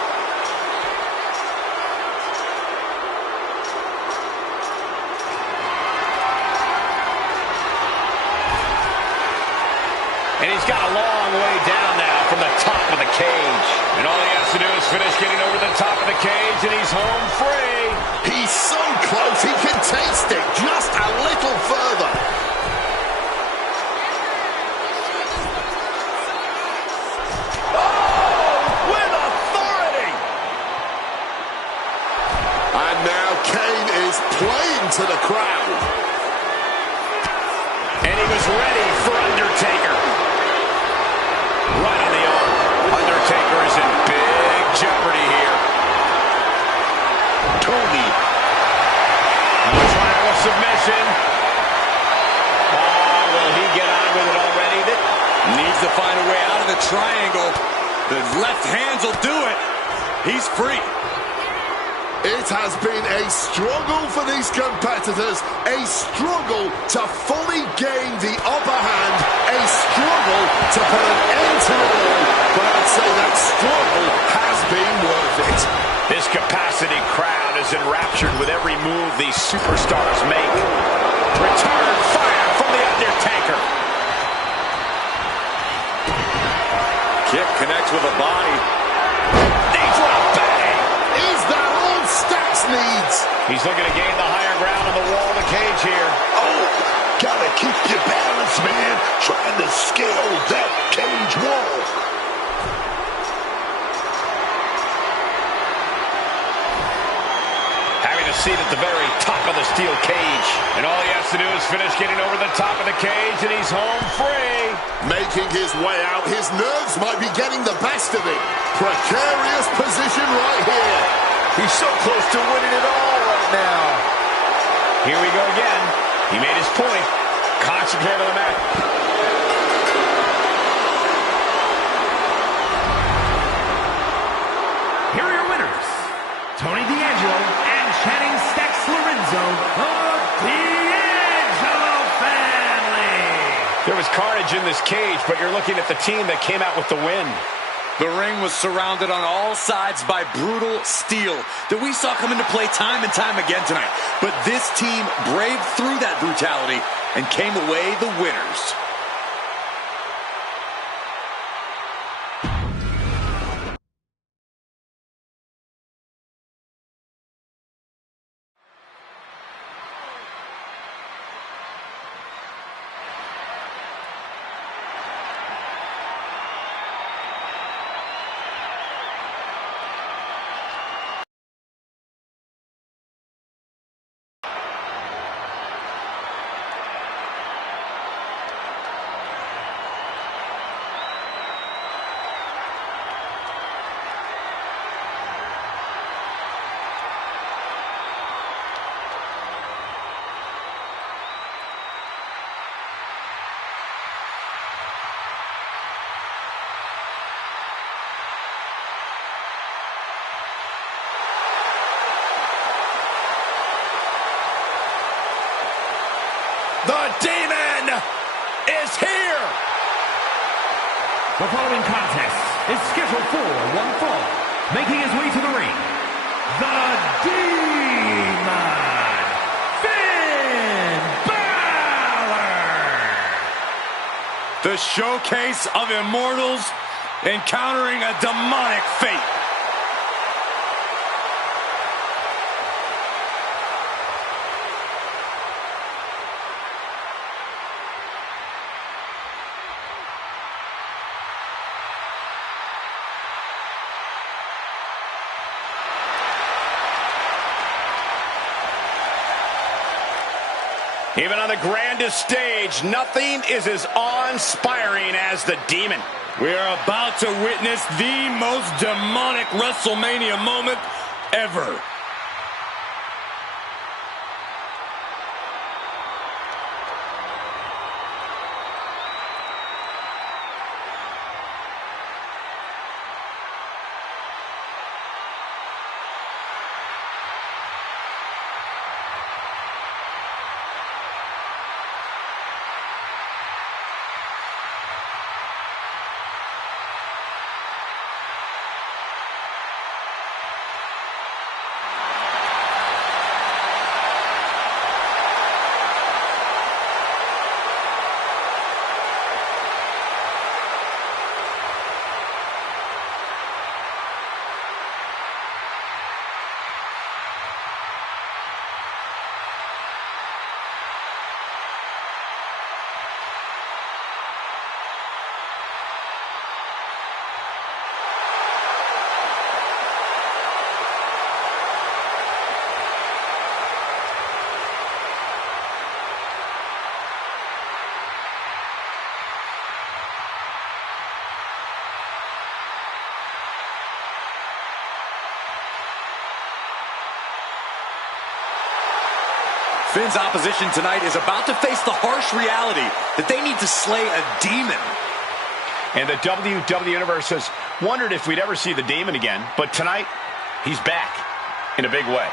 And he's got a long way down now from the top of the cage. And all he has to do is finish getting over the top of the cage, and he's home free. He's so close, he can taste it just a little further. Oh, with authority. And now Kane is playing to the crowd. And he was ready for Undertaker. Right on the arm. Undertaker is in big jeopardy here. Tony. Triangle submission. Oh, will he get on with it already? Needs to find a way out of the triangle. The left hands will do it. He's free. It has been a struggle for these competitors, a struggle to fully gain the upper hand, a struggle to put an end to it all, but I'd say that struggle has been worth it. This capacity crowd is enraptured with every move these superstars make. Return fire from the Undertaker. Kick connects with a body. Needs one a bang. Is that all Stacks needs? He's looking to gain the higher ground on the wall of the cage here. Oh, gotta keep your balance, man. Trying to scale that cage wall. Having a seat at the very top of the steel cage. And all he has to do is finish getting over the top of the cage, and he's home free. Making his way out, his nerves might be getting the best of it. Precarious position right here. He's so close to winning it all right now. Here we go again. He made his point. Concentrate on the match. Here are your winners, Tony D'Angelo and Channing Stacks Lorenzo of D'Angelo family. There was carnage in this cage, but you're looking at the team that came out with the win. The ring was surrounded on all sides by brutal steel that we saw come into play time and time again tonight. But this team braved through that brutality and came away the winners. contest is scheduled for one fall. Making his way to the ring, the Demon, Finn Balor! The showcase of immortals encountering a demonic fate. Even on the grandest stage, nothing is as awe-inspiring as the Demon. We are about to witness the most demonic WrestleMania moment ever. Finn's opposition tonight is about to face the harsh reality that they need to slay a demon. And the WWE Universe has wondered if we'd ever see the Demon again, but tonight, he's back in a big way.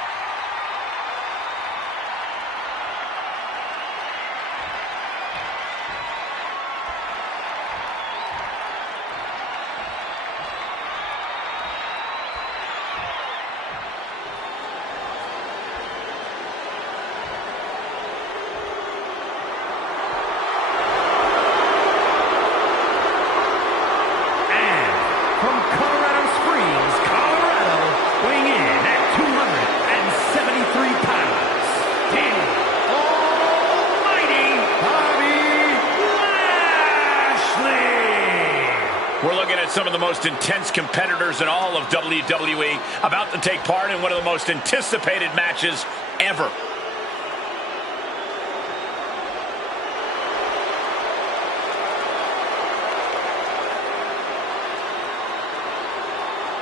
We're looking at some of the most intense competitors in all of WWE about to take part in one of the most anticipated matches ever.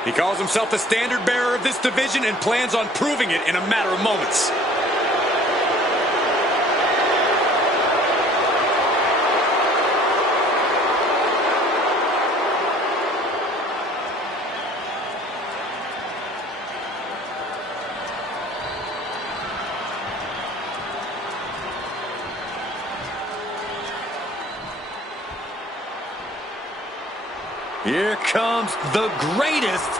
He calls himself the standard bearer of this division and plans on proving it in a matter of moments. Here comes the greatest,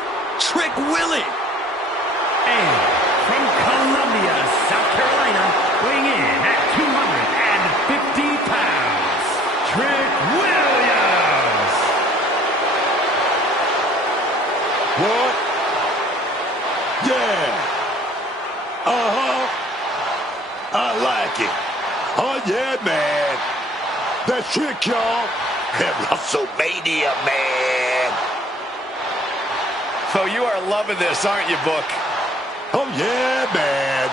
Trick Willie. And from Columbia, South Carolina, weighing in at 250 pounds, Trick Williams. What? Yeah. I like it. Oh, yeah, man. That's Trick, y'all. That WrestleMania, man. So you are loving this, aren't you, Book? Oh, yeah, man.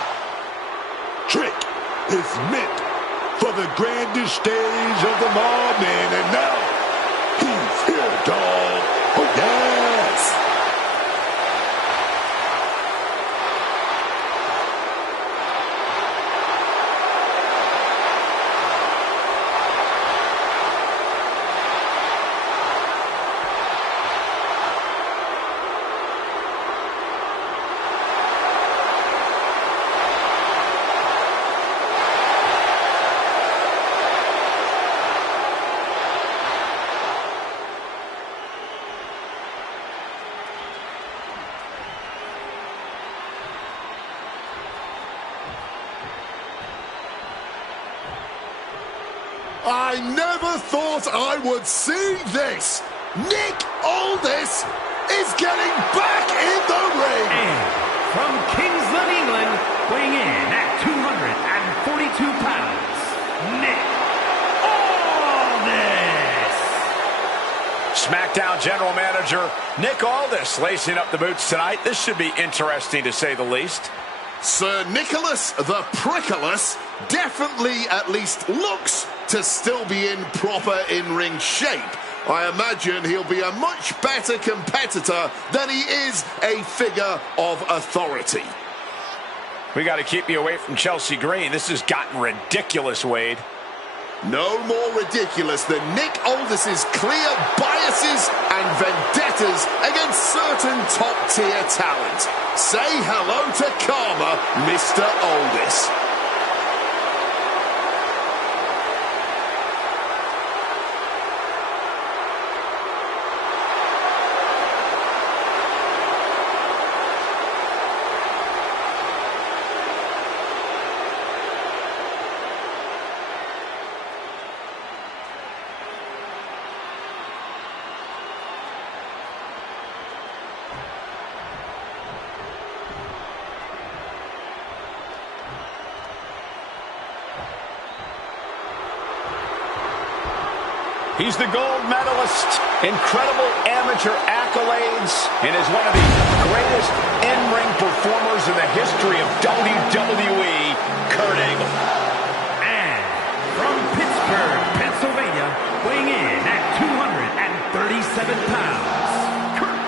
Trick is meant for the grandest stage of them all, man. And now, he's here, dog. Oh, yes. I never thought I would see this. Nick Aldis is getting back in the ring. And from Kingsland, England, weighing in at 242 pounds, Nick Aldis. SmackDown General Manager Nick Aldis lacing up the boots tonight. This should be interesting, to say the least. Sir Nicholas the Prickless definitely at least looks to still be in proper in-ring shape. I imagine he'll be a much better competitor than he is a figure of authority. We got to keep you away from Chelsea Green. This has gotten ridiculous, Wade. No more ridiculous than Nick Aldis's clear biases and vendettas against certain top-tier talent. Say hello to karma, Mr. Aldis. He's the gold medalist, incredible amateur accolades, and is one of the greatest in-ring performers in the history of WWE, Kurt Angle. And from Pittsburgh, Pennsylvania, weighing in at 237 pounds, Kurt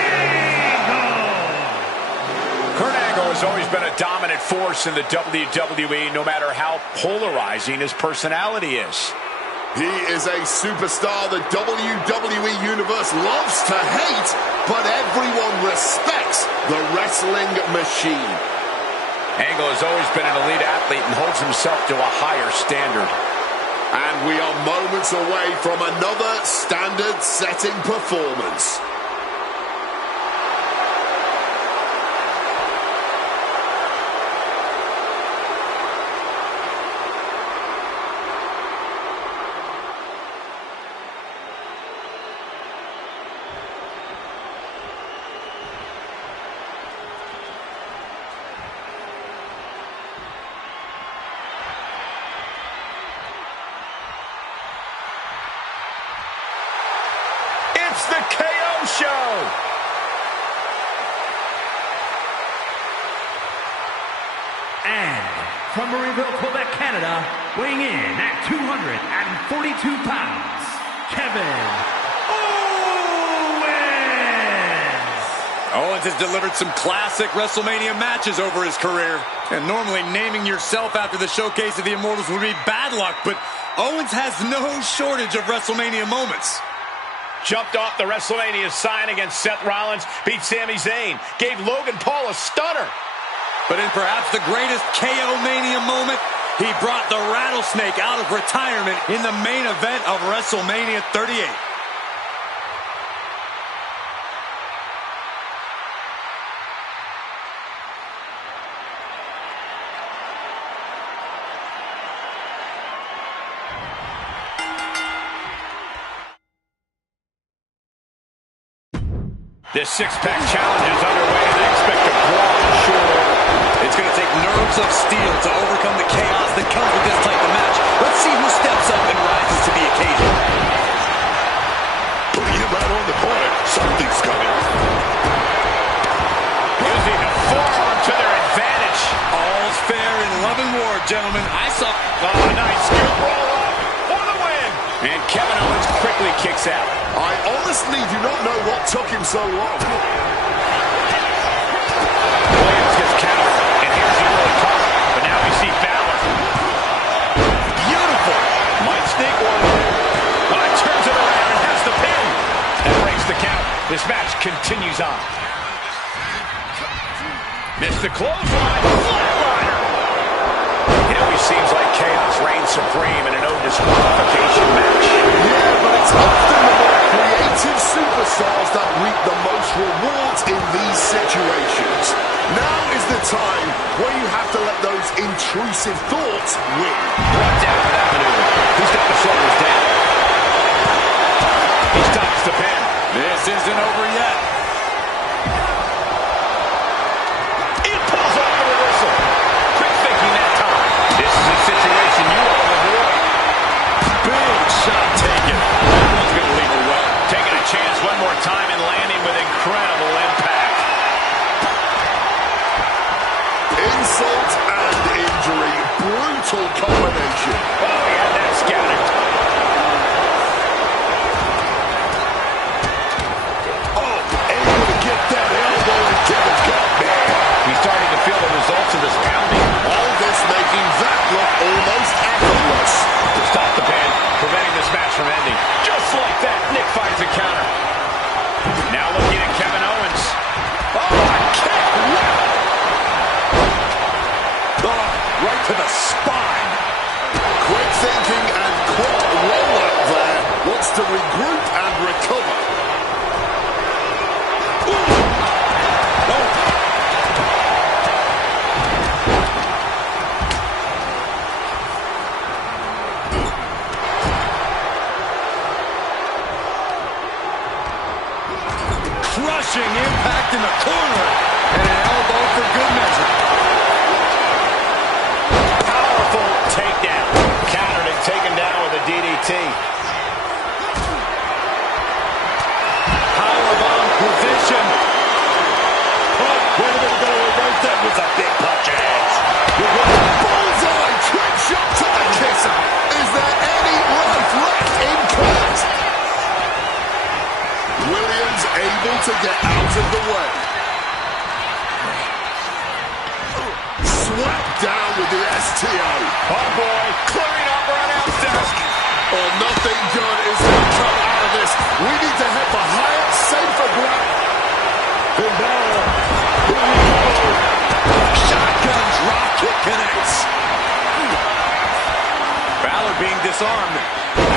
Angle. Kurt Angle has always been a dominant force in the WWE, no matter how polarizing his personality is. He is a superstar the WWE Universe loves to hate, but everyone respects the wrestling machine. Angle has always been an elite athlete and holds himself to a higher standard. And we are moments away from another standard-setting performance. It's the KO Show! And from Marieville, Quebec, Canada, weighing in at 242 pounds, Kevin Owens! Owens has delivered some classic WrestleMania matches over his career. And normally naming yourself after the showcase of the Immortals would be bad luck, but Owens has no shortage of WrestleMania moments. Jumped off the WrestleMania sign against Seth Rollins, beat Sami Zayn, gave Logan Paul a stunner. But in perhaps the greatest KO Mania moment, he brought the Rattlesnake out of retirement in the main event of WrestleMania 38. This six-pack challenge is underway, and I expect a brawl in short order. It's going to take nerves of steel to overcome the chaos that comes with this type of match. Let's see who steps up and rises to the occasion. Putting him out on the corner. Something's coming. Using the forearm to their advantage. All's fair in love and war, gentlemen. I saw... Oh, nice scoop roll up for the win. And Kevin Owens quickly kicks out. I honestly do not know what took him so long. Williams gets countered, and here's the early cover. But now we see Balor. Beautiful. Might sneak one. Turns it around and has the pin. And breaks the count. This match continues on. Missed the clothesline. Flatliner. It always seems like chaos reigns supreme in a no disqualification match. Yeah, but it's often the more creative superstars that reap the most rewards in these situations. Now is the time where you have to let those intrusive thoughts win. Brought down for that maneuver. Who's got shoulders down. He stops the pin. This isn't over yet. He pulls off the reversal. Quick thinking that time. This is a situation you want to avoid. Big shot taken. That one's going to leave her well. Taking a chance one more time and landing with incredible impact. Insult and injury. Brutal combination. Oh, he had that scattered. Oh, able to get that elbow into the gut, man. He's starting to feel the results of this pounding. All this making that look almost effortless. Stop the pin, preventing this match from ending. Just like that, Nick finds a counter. Now looking at Kevin Owens. Oh, a kick! Wow! Oh, right to the spine. Quick thinking and quick rollout there. Wants to regroup and recover. Crushing impact in the corner. And an elbow for good measure. Powerful takedown. Countered and taken down with a DDT. Powerbomb position. Oh, whether they're going to reverse that was a big punch ass. Bullseye! Trick shot to the kisser. Is there any life left in Kurt? Williams able to get out of the way. Swept down with the STO. Oh boy, clearing up our announce desk. Oh, nothing good is going to come out of this. We need to head for higher, safer ground. Finn Balor. Here we go. Shotgun drop kick connects. Balor being disarmed.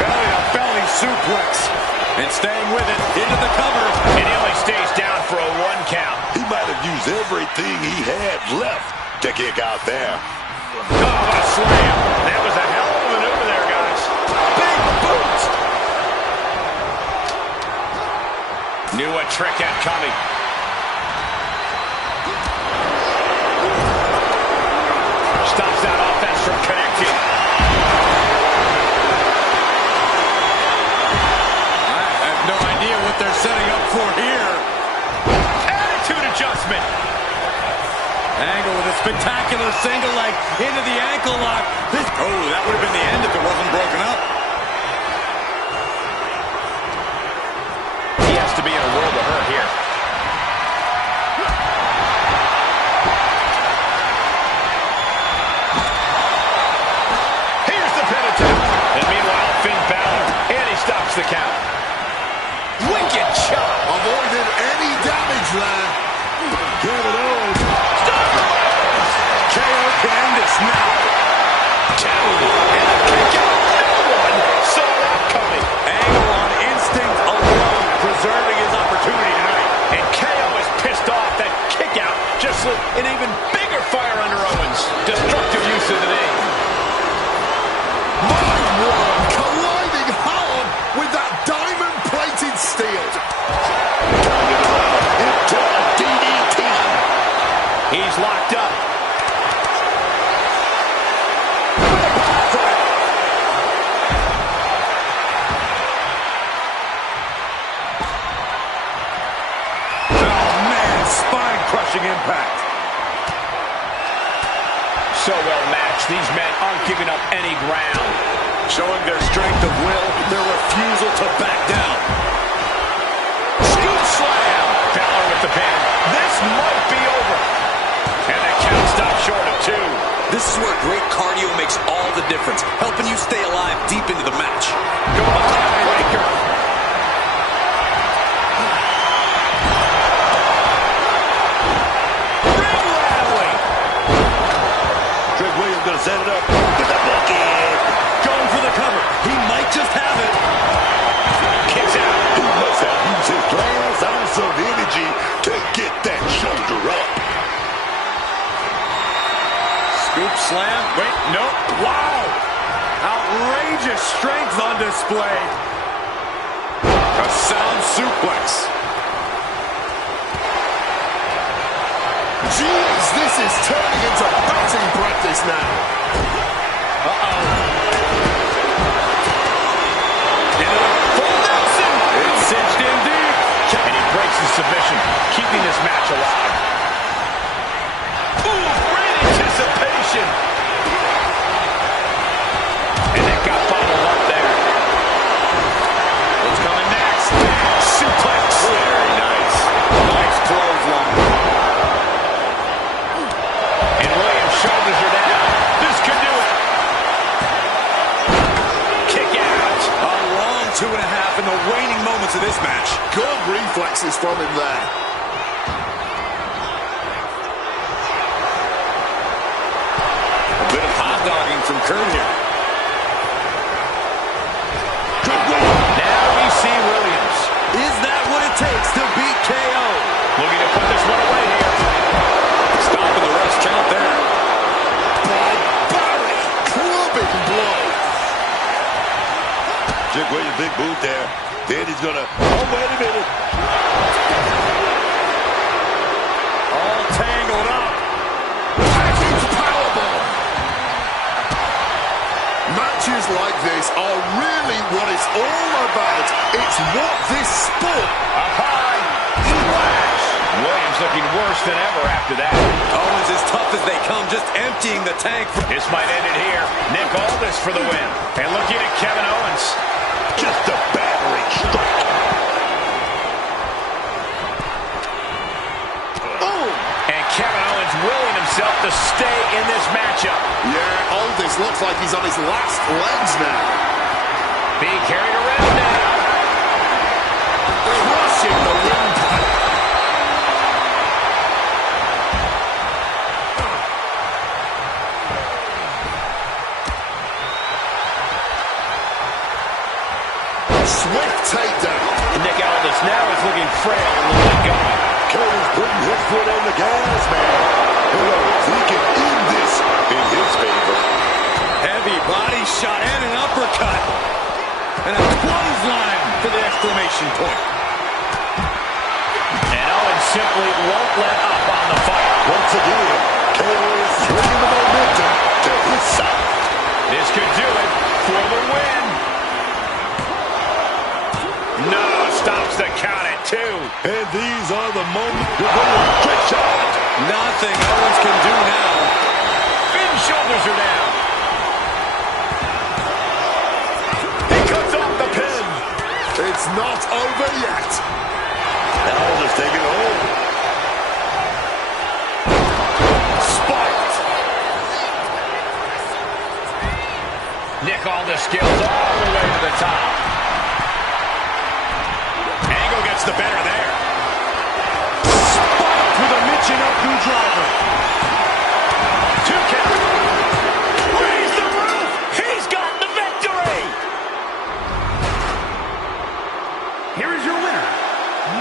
Belly to belly suplex. And staying with it into the cover. And he only stays down for a 1 count. He might have used everything he had left to kick out there. Oh, what a slam. That was a hell of a maneuver there, guys. Big boot. Knew a trick had coming. Stops that offense from connecting. I have no idea what they're setting up for here. Attitude adjustment. Angle with a spectacular single leg into the ankle lock. Oh, that would have been the end if it wasn't broken up. He has to be in a world of hurt here. Here's the pin attempt. And meanwhile, Finn Balor, and he stops the count. Wicked shot. Avoided any damage there. Kevin Owens. KO can end this now. Two. And a kick out. No one saw that coming. Angle on instinct alone, preserving his opportunity tonight. And KO is pissed off. That kick out just lit an even bigger fire under Owens. Destructive use of the knee. My word, colliding hard with that diamond-plated steel. Into a DDT. He's locked up. Crushing impact. So well matched. These men aren't giving up any ground. Showing their strength of will, their refusal to back down. Scoop slam. Balor with the pin. This might be over. And the count stops short of 2. This is where great cardio makes all the difference, helping you stay alive deep into the match. Go behind Raker. Gonna set it up with the bucket. Going for the cover. He might just have it. Kicks out. He must have used his last ounce of energy to get that shoulder up. Scoop slam. Wait, no. Wow. Outrageous strength on display. A sound suplex. Jeez, this is turning into batting practice now. Into the full Nelson. It's cinched in deep. And he breaks the submission, keeping this match alive. Ooh, great anticipation. And it got bottled up there. What's coming next? Suplex. Very nice. Nice clothesline. And Williams' shoulders are down. This could do it. Kick out. A long 2.5 in the waning moments of this match. Good reflexes from him there. A bit of hot dogging from Kurt here. Now we see Williams. Is that what it takes to beat KO? Looking to put this one away here. Stopping the rest count there. Barbaric clubbing blow. Jake Williams, big boot there. Then he's gonna, oh, wait a minute. All tangled up. Package powerbomb. Matches like this are really what it's all about. It's what this sport. Up high. Splash. Williams looking worse than ever after that. Owens as tough as they come, just emptying the tank. This might end it here. Nick Aldis for the win. And looking at Kevin Owens. Just a battering strike. Boom. And Kevin Owens willing himself to stay in this matchup. Yeah, Aldis looks like he's on his last legs now. Being carried around now. Crushing the windpipe. Swift takedown. And Nick Aldis now is looking frail and will let go. Cody's putting his foot on the gas, man. He can end this in his favor. Heavy body shot and an uppercut. And a clothesline for the exclamation point. And Owens simply won't let up on the fight. Once again, KO is swinging the momentum to his side. This could do it for the win. No, stops the count at 2. And these are the moments you're going to trick shot. Nothing Owens can do now. Big shoulders are down. He cuts off the pin. It's not over yet. Aldis taking it home. Spiked. Nick Aldis skills all the way to the top. Angle gets the better there. Spiked with a Michinoku driver. 2 count. Raise the roof. He's got the victory. Here is your winner,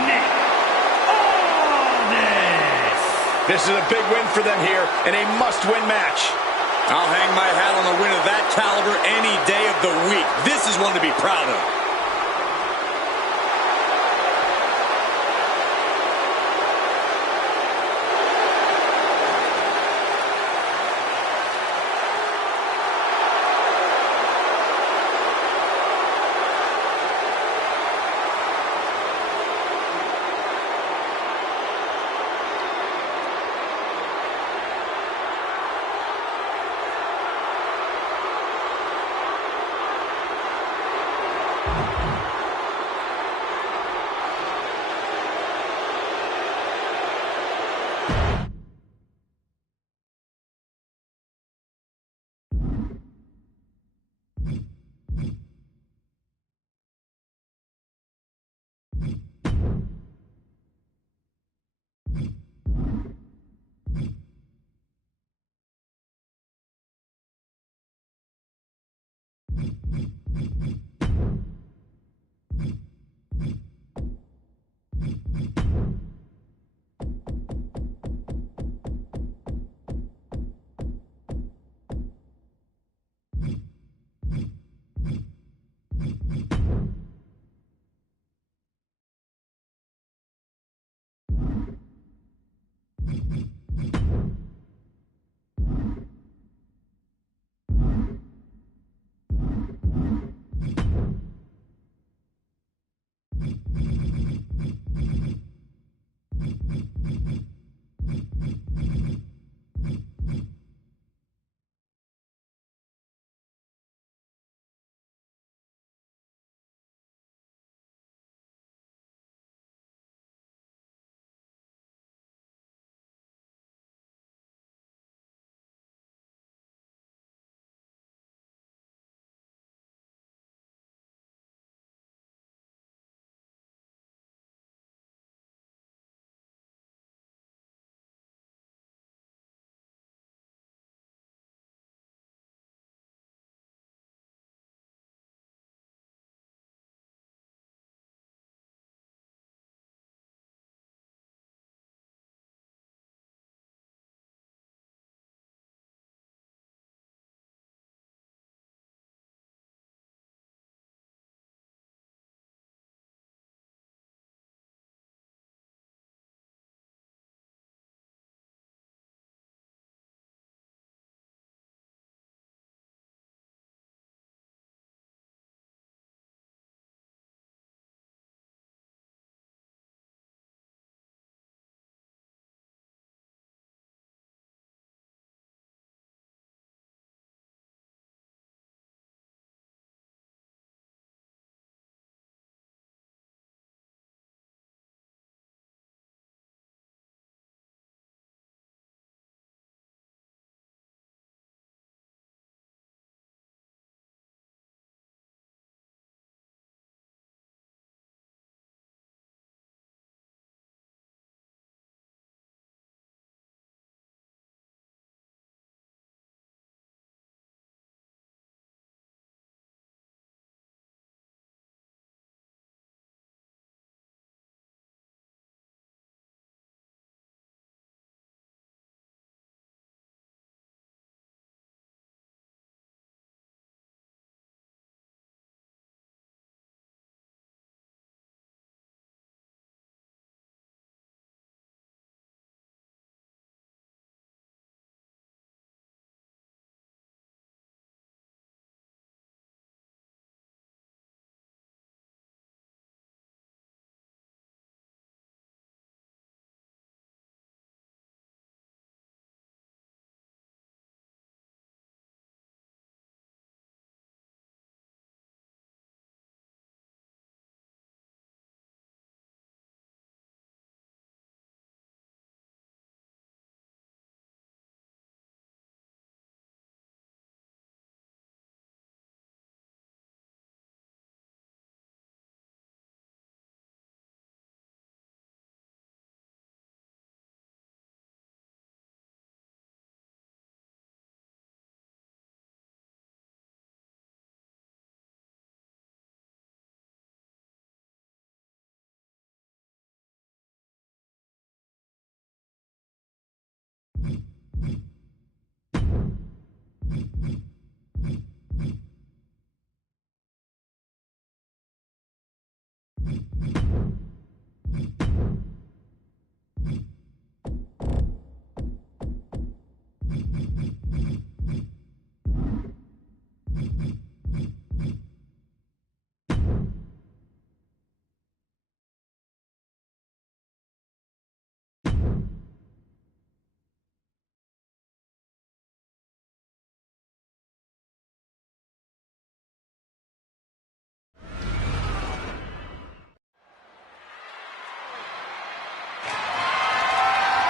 Nick Aldis. This is a big win for them here in a must-win match. I'll hang my hat on a win of that caliber any day of the week. This is one to be proud of.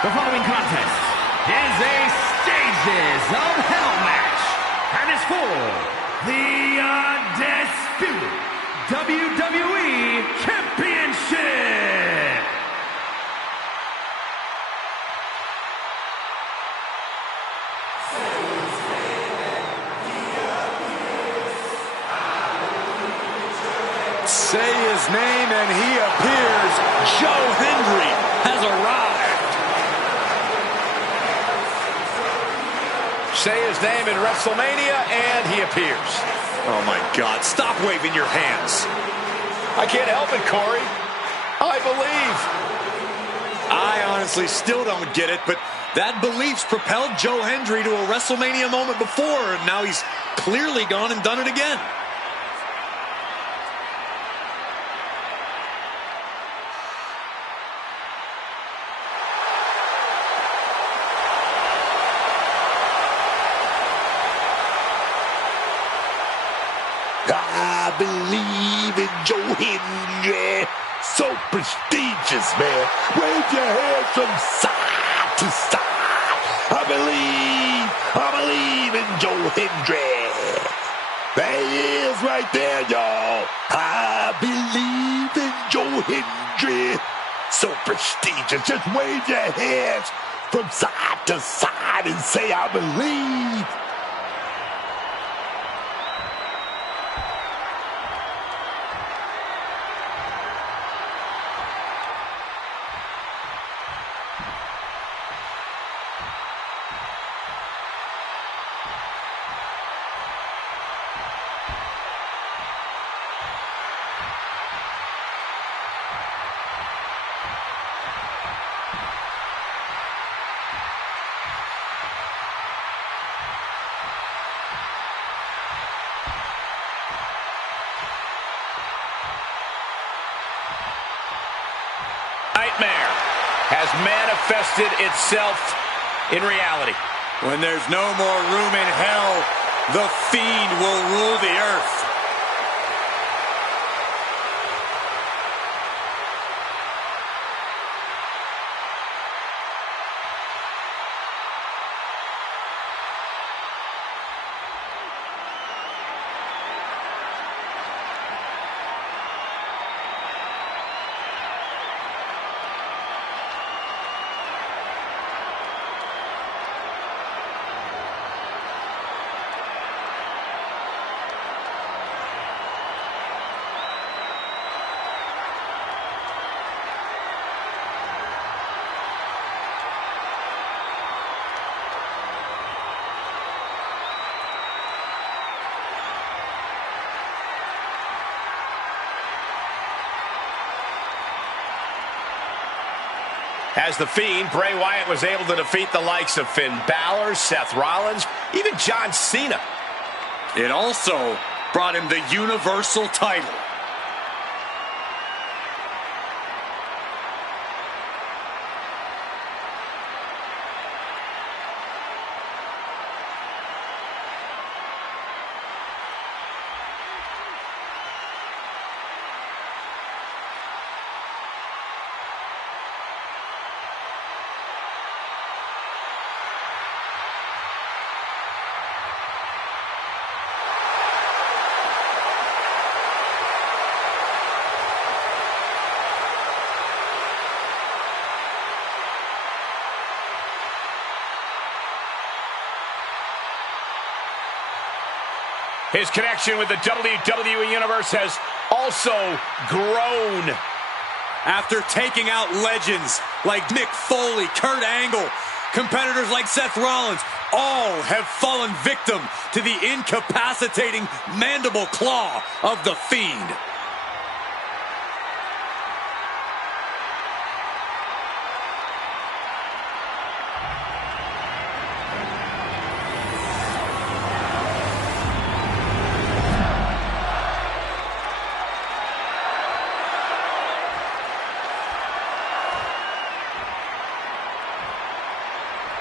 The following contest is a Stages of Hell match and is for the Undisputed WWE Championship. Say his name and he appears. Joe Hendry has arrived. Say his name in Wrestlemania and he appears. Oh my God, stop waving your hands. I can't help it, Corey. I believe. I honestly still don't get it, but that belief's propelled Joe Hendry to a WrestleMania moment before, and now he's clearly gone and done it again. I believe in Joe Hendry. So prestigious, man. Wave your hands from side to side. I believe in Joe Hendry. There he is right there, y'all. I believe in Joe Hendry. So prestigious. Just wave your hands from side to side and say, I believe. Nightmare has manifested itself in reality. When there's no more room in hell, the Fiend will rule the earth. As the Fiend, Bray Wyatt was able to defeat the likes of Finn Balor, Seth Rollins, even John Cena. It also brought him the Universal title. His connection with the WWE Universe has also grown. After taking out legends like Mick Foley, Kurt Angle, competitors like Seth Rollins, all have fallen victim to the incapacitating mandible claw of the Fiend.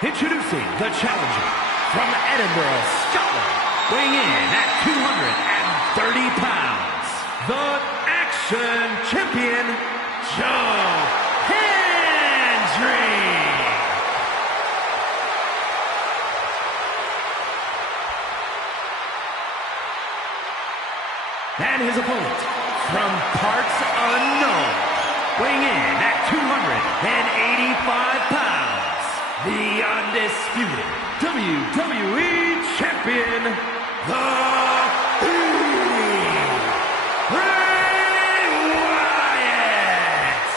Introducing the challenger from Edinburgh, Scotland, weighing in at 230 pounds, the Action Champion, Joe Hendry. unknown. Weighing in at 285 pounds, the undisputed WWE Champion, the Bray Wyatt!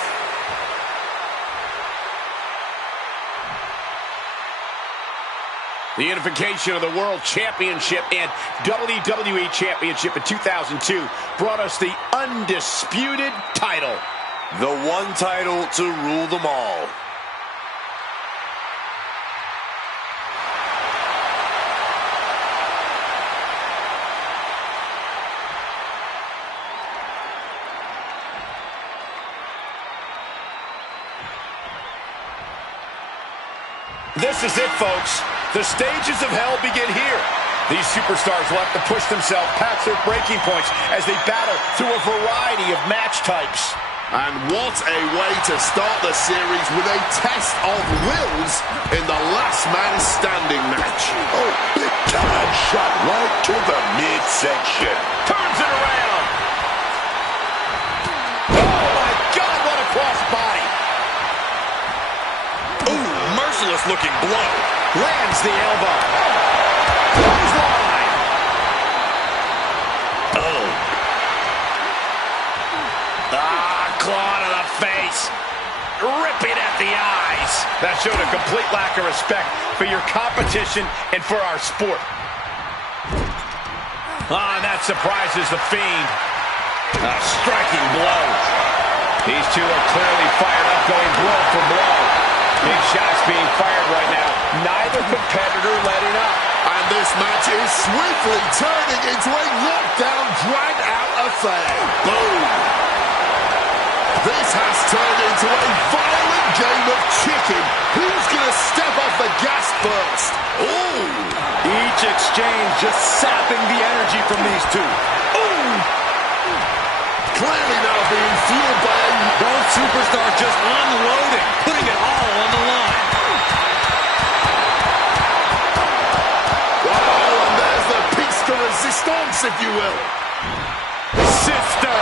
The unification of the World Championship and WWE Championship in 2002 brought us the undisputed title. The one title to rule them all. This is it, folks. The stages of hell begin here. These superstars will have to push themselves past their breaking points as they battle through a variety of match types. And what a way to start the series with a test of wills in the last man standing match. Oh, big time shot right to the midsection. Turns it around. Oh, my God, what a crossbody. Ooh, merciless looking blow. Lands the elbow. Clothesline. Oh. Claw to the face. Ripping at the eyes. That showed a complete lack of respect for your competition and for our sport. And that surprises the Fiend. A striking blow. These two are clearly fired up, going blow for blow. Big shots being fired right now. Neither competitor letting up. And this match is swiftly turning into a knockdown, drag-out affair. Boom. This has turned into a violent game of chicken. Who's going to step off the gas first? Ooh. Each exchange just sapping the energy from these two. Ooh. Clearly now being fueled by both superstars just unloading, putting it all on the line. Oh, and there's the piece de resistance, if you will. Sister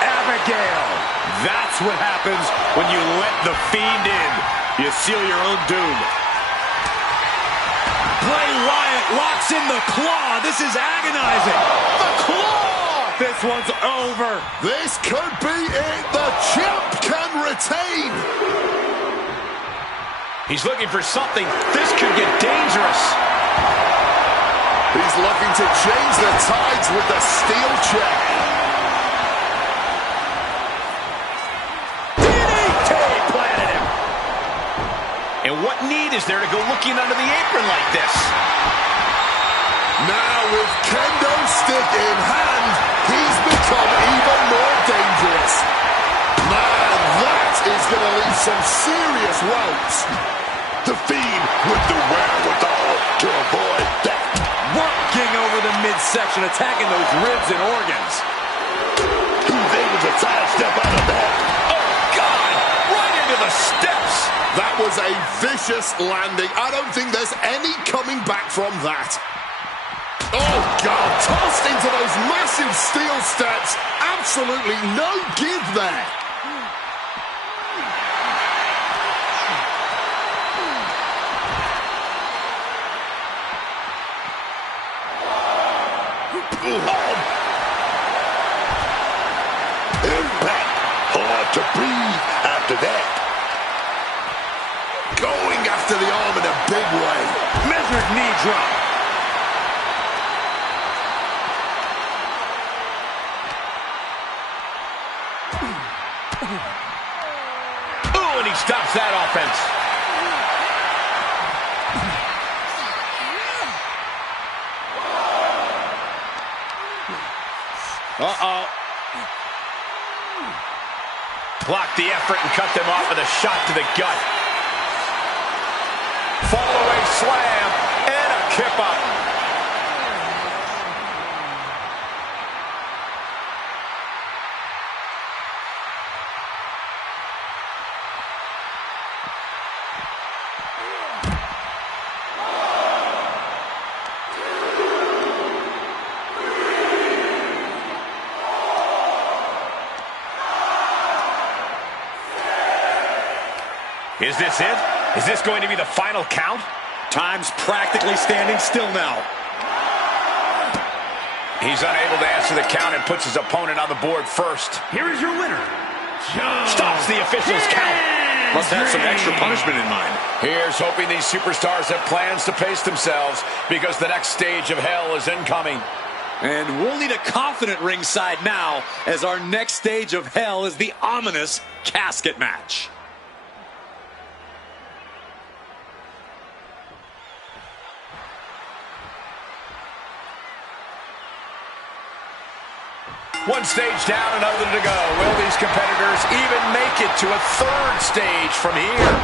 Abigail. That's what happens when you let the Fiend in. You seal your own doom. Bray Wyatt locks in the claw. This is agonizing. The claw! This one's over. This could be it. The champ can retain. He's looking for something. This could get dangerous. He's looking to change the tides with the steel chair. And what need is there to go looking under the apron like this? Now with kendo stick in hand, he's become even more dangerous. Man, that is going to leave some serious welts. The Fiend with the wherewithal to avoid that. Working over the midsection, attacking those ribs and organs. He's able to sidestep out of that. Oh, God! Right into the steps! That was a vicious landing. I don't think there's any coming back from that. Oh, God, tossed into those massive steel steps. Absolutely no give there. Oh. Impact. Hard to breathe after that. Going after the arm in a big way. Measured knee drop. Ooh, and he stops that offense. Uh-oh. Blocked the effort and cut them off with a shot to the gut. Fall away slam and a kip up. Is this it? Is this going to be the final count? Time's practically standing still now. He's unable to answer the count and puts his opponent on the board first. Here is your winner, Joe. Stops the official's count. Must have some extra punishment in mind. Here's hoping these superstars have plans to pace themselves because the next stage of hell is incoming. And we'll need a confident ringside now as our next stage of hell is the ominous casket match. One stage down, another to go. Will these competitors even make it to a third stage from here?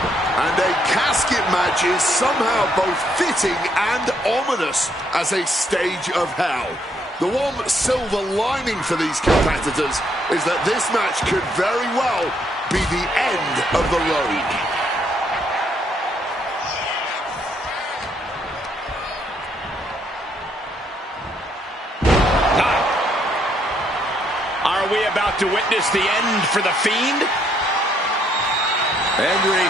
And a casket match is somehow both fitting and ominous as a stage of hell. The one silver lining for these competitors is that this match could very well be the end of the road. Are we about to witness the end for the Fiend? Henry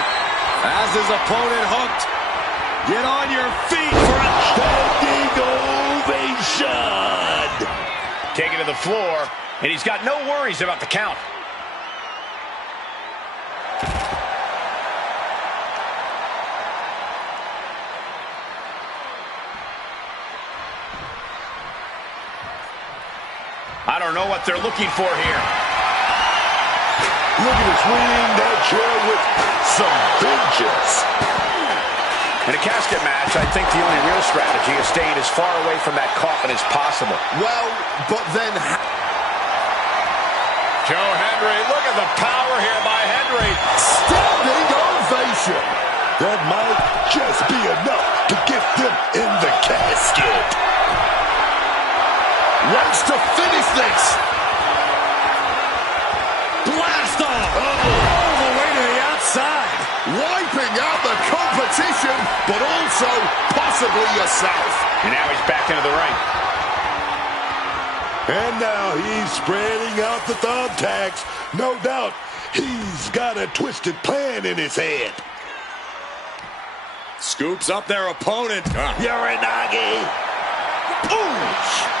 has his opponent hooked. Get on your feet for a standing ovation. Taken to the floor, and he's got no worries about the count. I don't know what they're looking for here. Look at him swing that chair with some vengeance. In a casket match, I think the only real strategy is staying as far away from that coffin as possible. Well, but then... Joe Hendry, look at the power here by Hendry. Standing ovation. That might just be enough to get them in the casket. Wants to finish this. Blast off. All the way to the outside. Wiping out the competition, but also possibly yourself. And now he's back into the ring. And now he's spreading out the thumbtacks. No doubt he's got a twisted plan in his head. Scoops up their opponent. Uranagi. Ooh.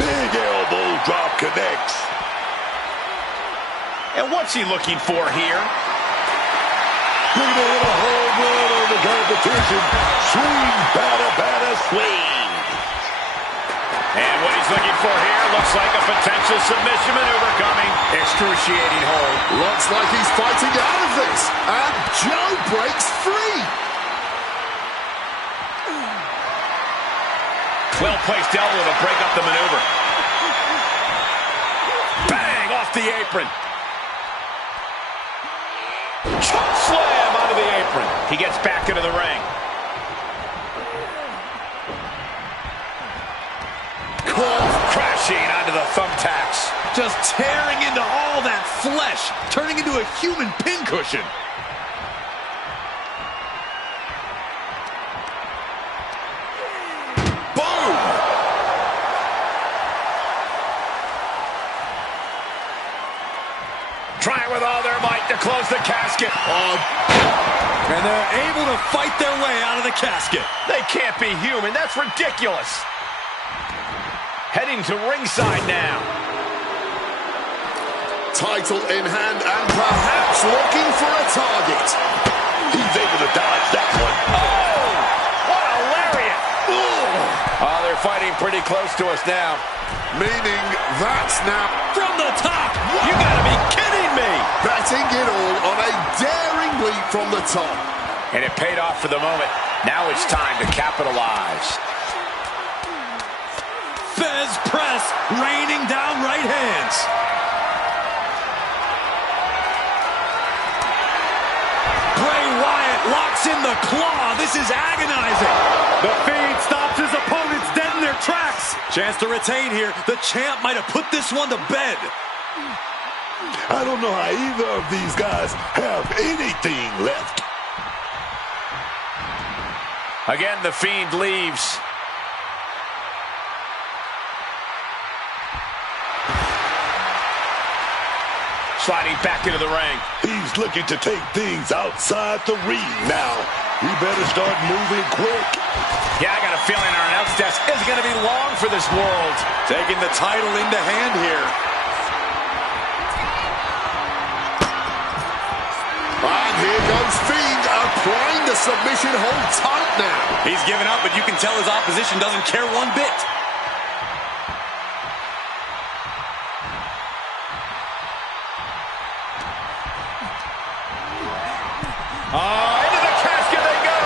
Big elbow drop connects. And what's he looking for here? Looking to hit a home run on the competition. Swing, batter, swing. And what he's looking for here looks like a potential submission maneuver coming. Excruciating hold. Looks like he's fighting out of this. And Joe breaks free. Well-placed elbow to break up the maneuver. Bang! Off the apron. Choke slam onto the apron. He gets back into the ring. Crashing onto the thumbtacks. Just tearing into all that flesh, turning into a human pincushion. Boom! Trying with all their might to close the casket. And they're able to fight their way out of the casket. They can't be human. That's ridiculous. Heading to ringside now. Title in hand and perhaps looking for a target. He's able to dodge that one. Oh! What a lariat! Oh, they're fighting pretty close to us now. Meaning that's now From the top! You gotta be kidding me! betting it all on a daring leap from the top. And it paid off for the moment. Now it's time to capitalize. Fez press, raining down right hands. Bray Wyatt locks in the claw. This is agonizing. The Fiend stops his opponents dead in their tracks. Chance to retain here. The champ might have put this one to bed. I don't know how either of these guys have anything left. Again, the Fiend leaves. sliding back into the ring. He's looking to take things outside the ring now. We better start moving quick. Yeah, I got a feeling our announce desk isn't going to be long for this world. Taking the title into hand here. And here goes Fiend, applying the submission hold tight now. He's given up, but you can tell his opposition doesn't care one bit. Into the casket they go.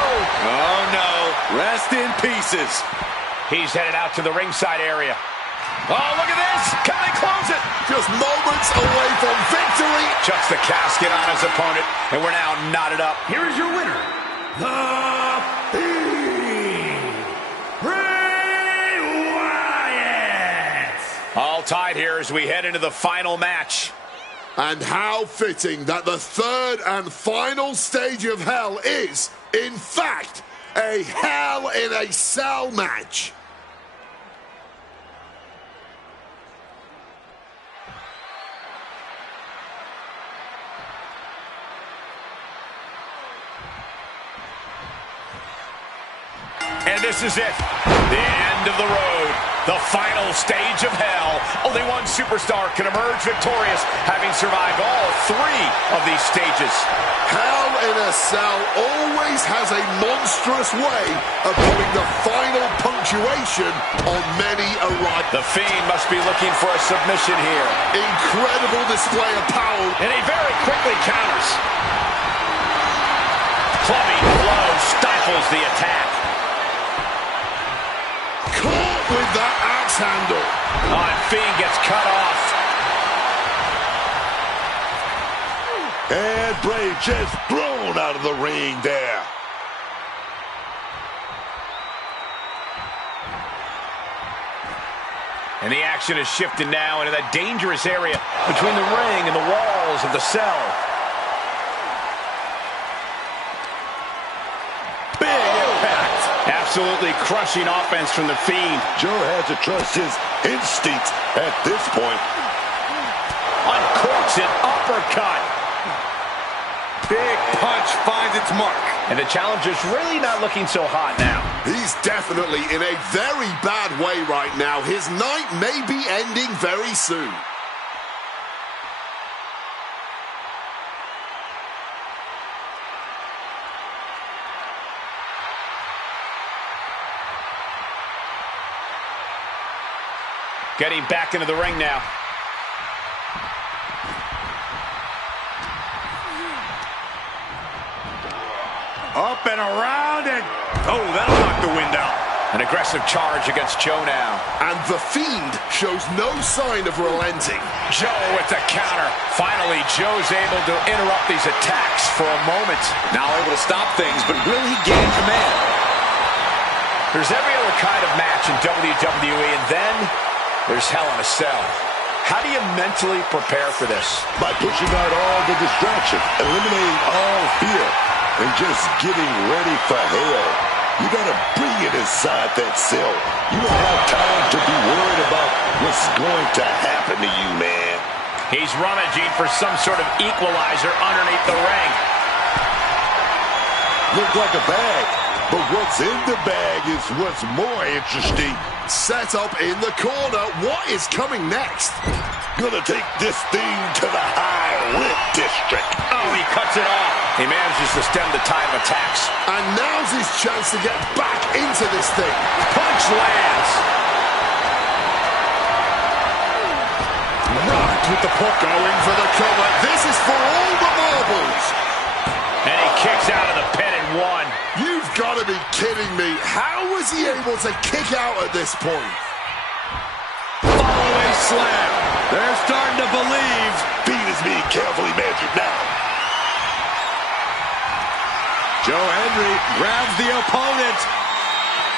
Oh, no. Rest in pieces. He's headed out to the ringside area. Oh, look at this. Can they close it? Just moments away from victory. Chucks the casket on his opponent, and we're now knotted up. Here is your winner, the Fiend, Bray Wyatt. All tied here as we head into the final match. And how fitting that the third and final stage of hell is, in fact, a Hell in a Cell match. And this is it. The end of the road. The final stage of hell. Only one superstar can emerge victorious, having survived all three of these stages. Hell in a Cell always has a monstrous way of putting the final punctuation on many a ride. The Fiend must be looking for a submission here. Incredible display of power. And he very quickly counters. Clubbing blow stifles the attack. Caught with that axe handle. Oh, and Fiend gets cut off. And Bray just thrown out of the ring there. And the action is shifted now into that dangerous area between the ring and the walls of the cell. Big impact. Absolutely crushing offense from the Fiend. Joe has to trust his instincts at this point. Uncorks it, uppercut. Big punch finds its mark. And the challenger's really not looking so hot now. He's definitely in a very bad way right now. His night may be ending very soon. Getting back into the ring now. Up and around and... oh, that'll knock the wind out. An aggressive charge against Joe now. And the Fiend shows no sign of relenting. Joe with the counter. Finally, Joe's able to interrupt these attacks for a moment. Now able to stop things, but will he gain command? There's every other kind of match in WWE, and then there's Hell in a Cell. How do you mentally prepare for this? By pushing out all the distraction, eliminating all fear, and just getting ready for hell. You gotta bring it inside that cell. You don't have time to be worried about what's going to happen to you, man. He's rummaging for some sort of equalizer underneath the ring. Look like a bag, but what's in the bag is what's more interesting. Set up in the corner. What is coming next? Gonna take this thing to the high rip district. Oh, he cuts it off. He manages to stem the tide of attacks. And now's his chance to get back into this thing. Punch lands. Rocked with the puck. Going for the cover. This is for all the marbles. And he kicks out of the pin and one. You've got to be kidding me. How was he able to kick out at this point? Fallaway slam. They're starting to believe. Fiend is being carefully measured now. Joe Hendry grabs the opponent.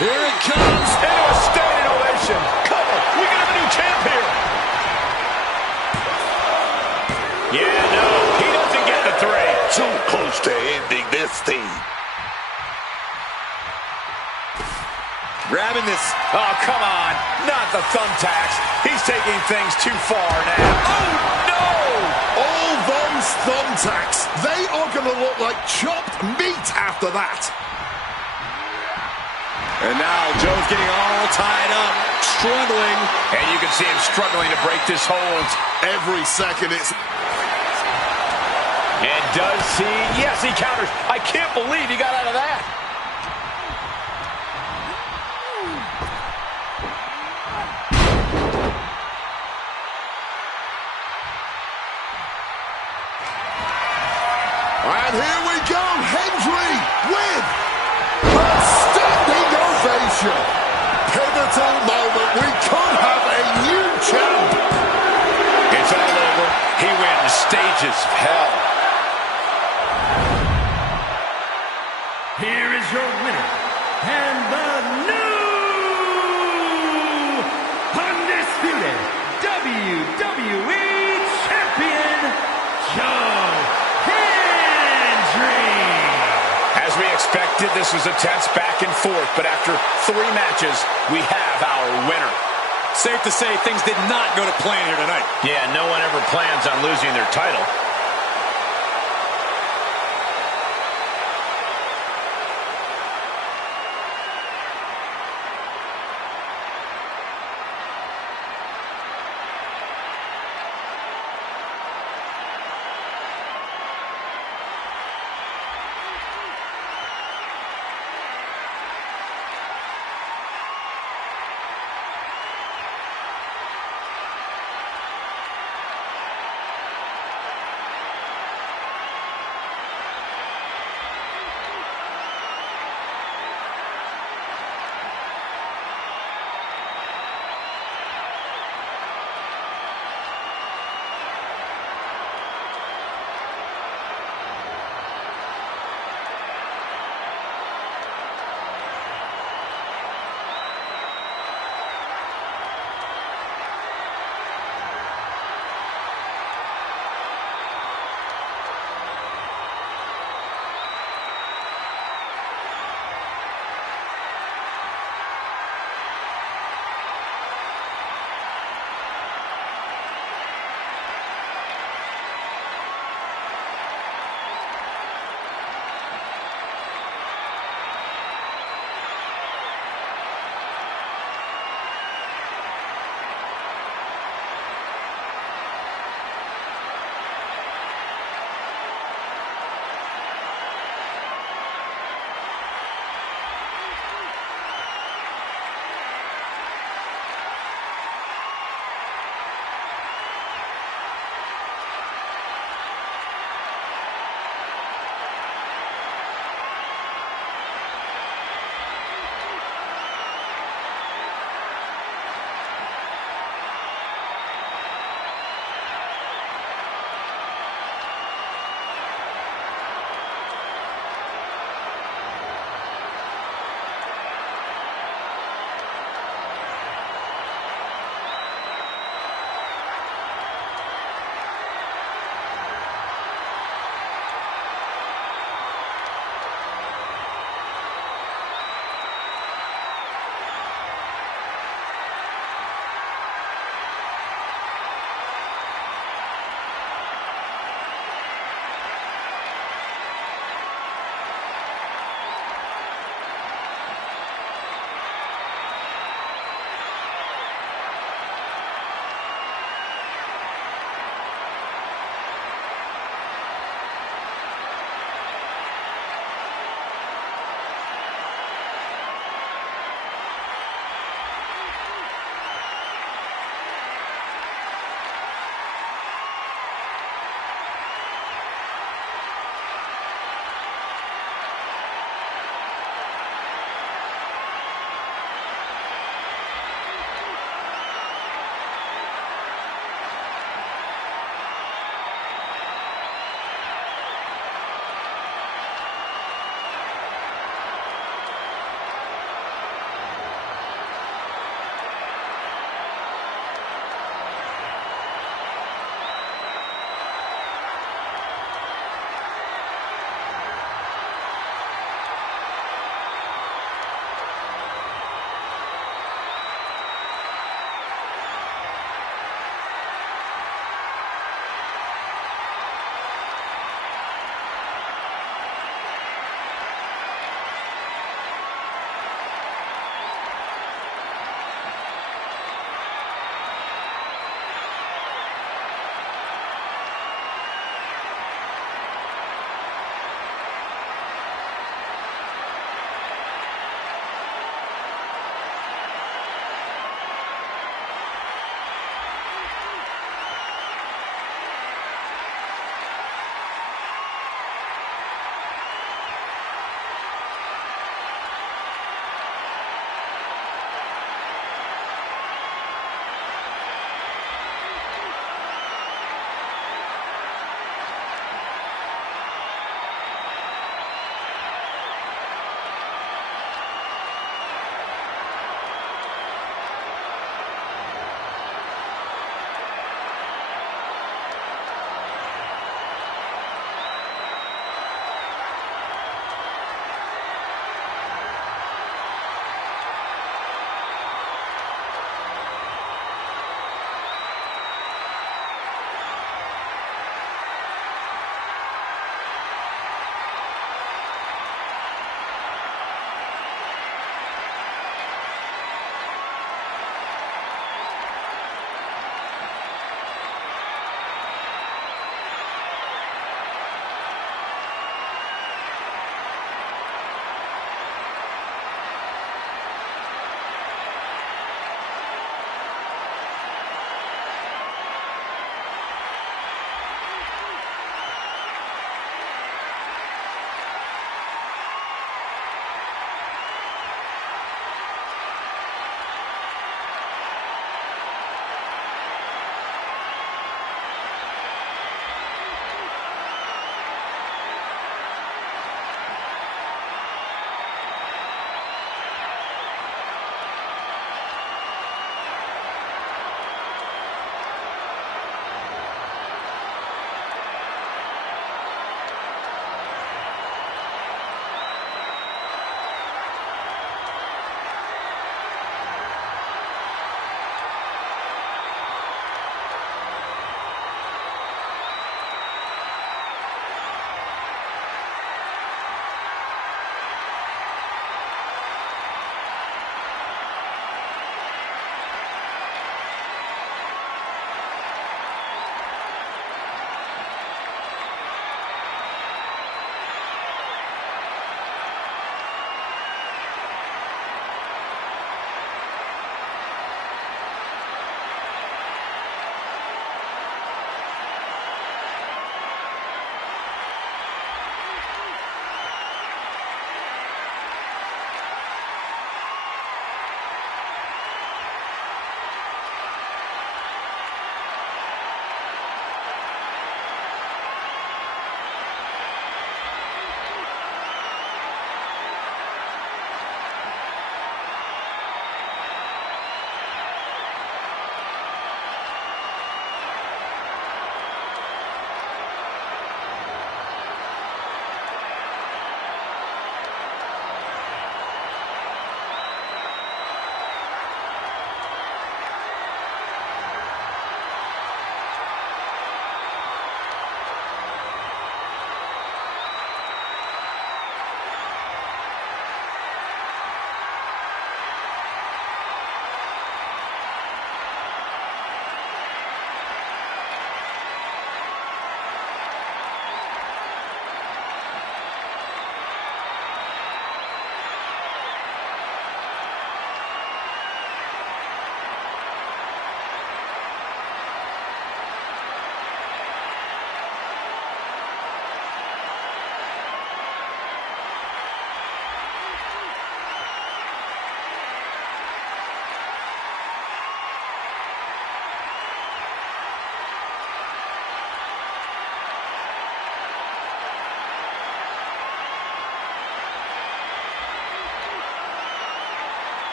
Here it comes. Into a standing ovation. Cover. We can have a new champ here. Yeah, no. He doesn't get the three. So close to ending this thing. Grabbing this. Oh, come on. Not the thumbtacks. He's taking things too far now. Oh, no. All attacks. They are going to look like chopped meat after that. And now Joe's getting all tied up, struggling. And you can see him struggling to break this hold. Every second it's... And does he? Yes, he counters. I can't believe he got out of that. And here we go, Hendry with a standing ovation. Pivotal moment. We could have a new champ. It's all over. He wins stages of hell. Here is your winner, and the new undisputed WWE Champion, Joe Hendry. As we expected, this was a tense back and forth, but after 3 matches, we have our winner. Safe to say things did not go to plan here tonight. Yeah, no one ever plans on losing their title.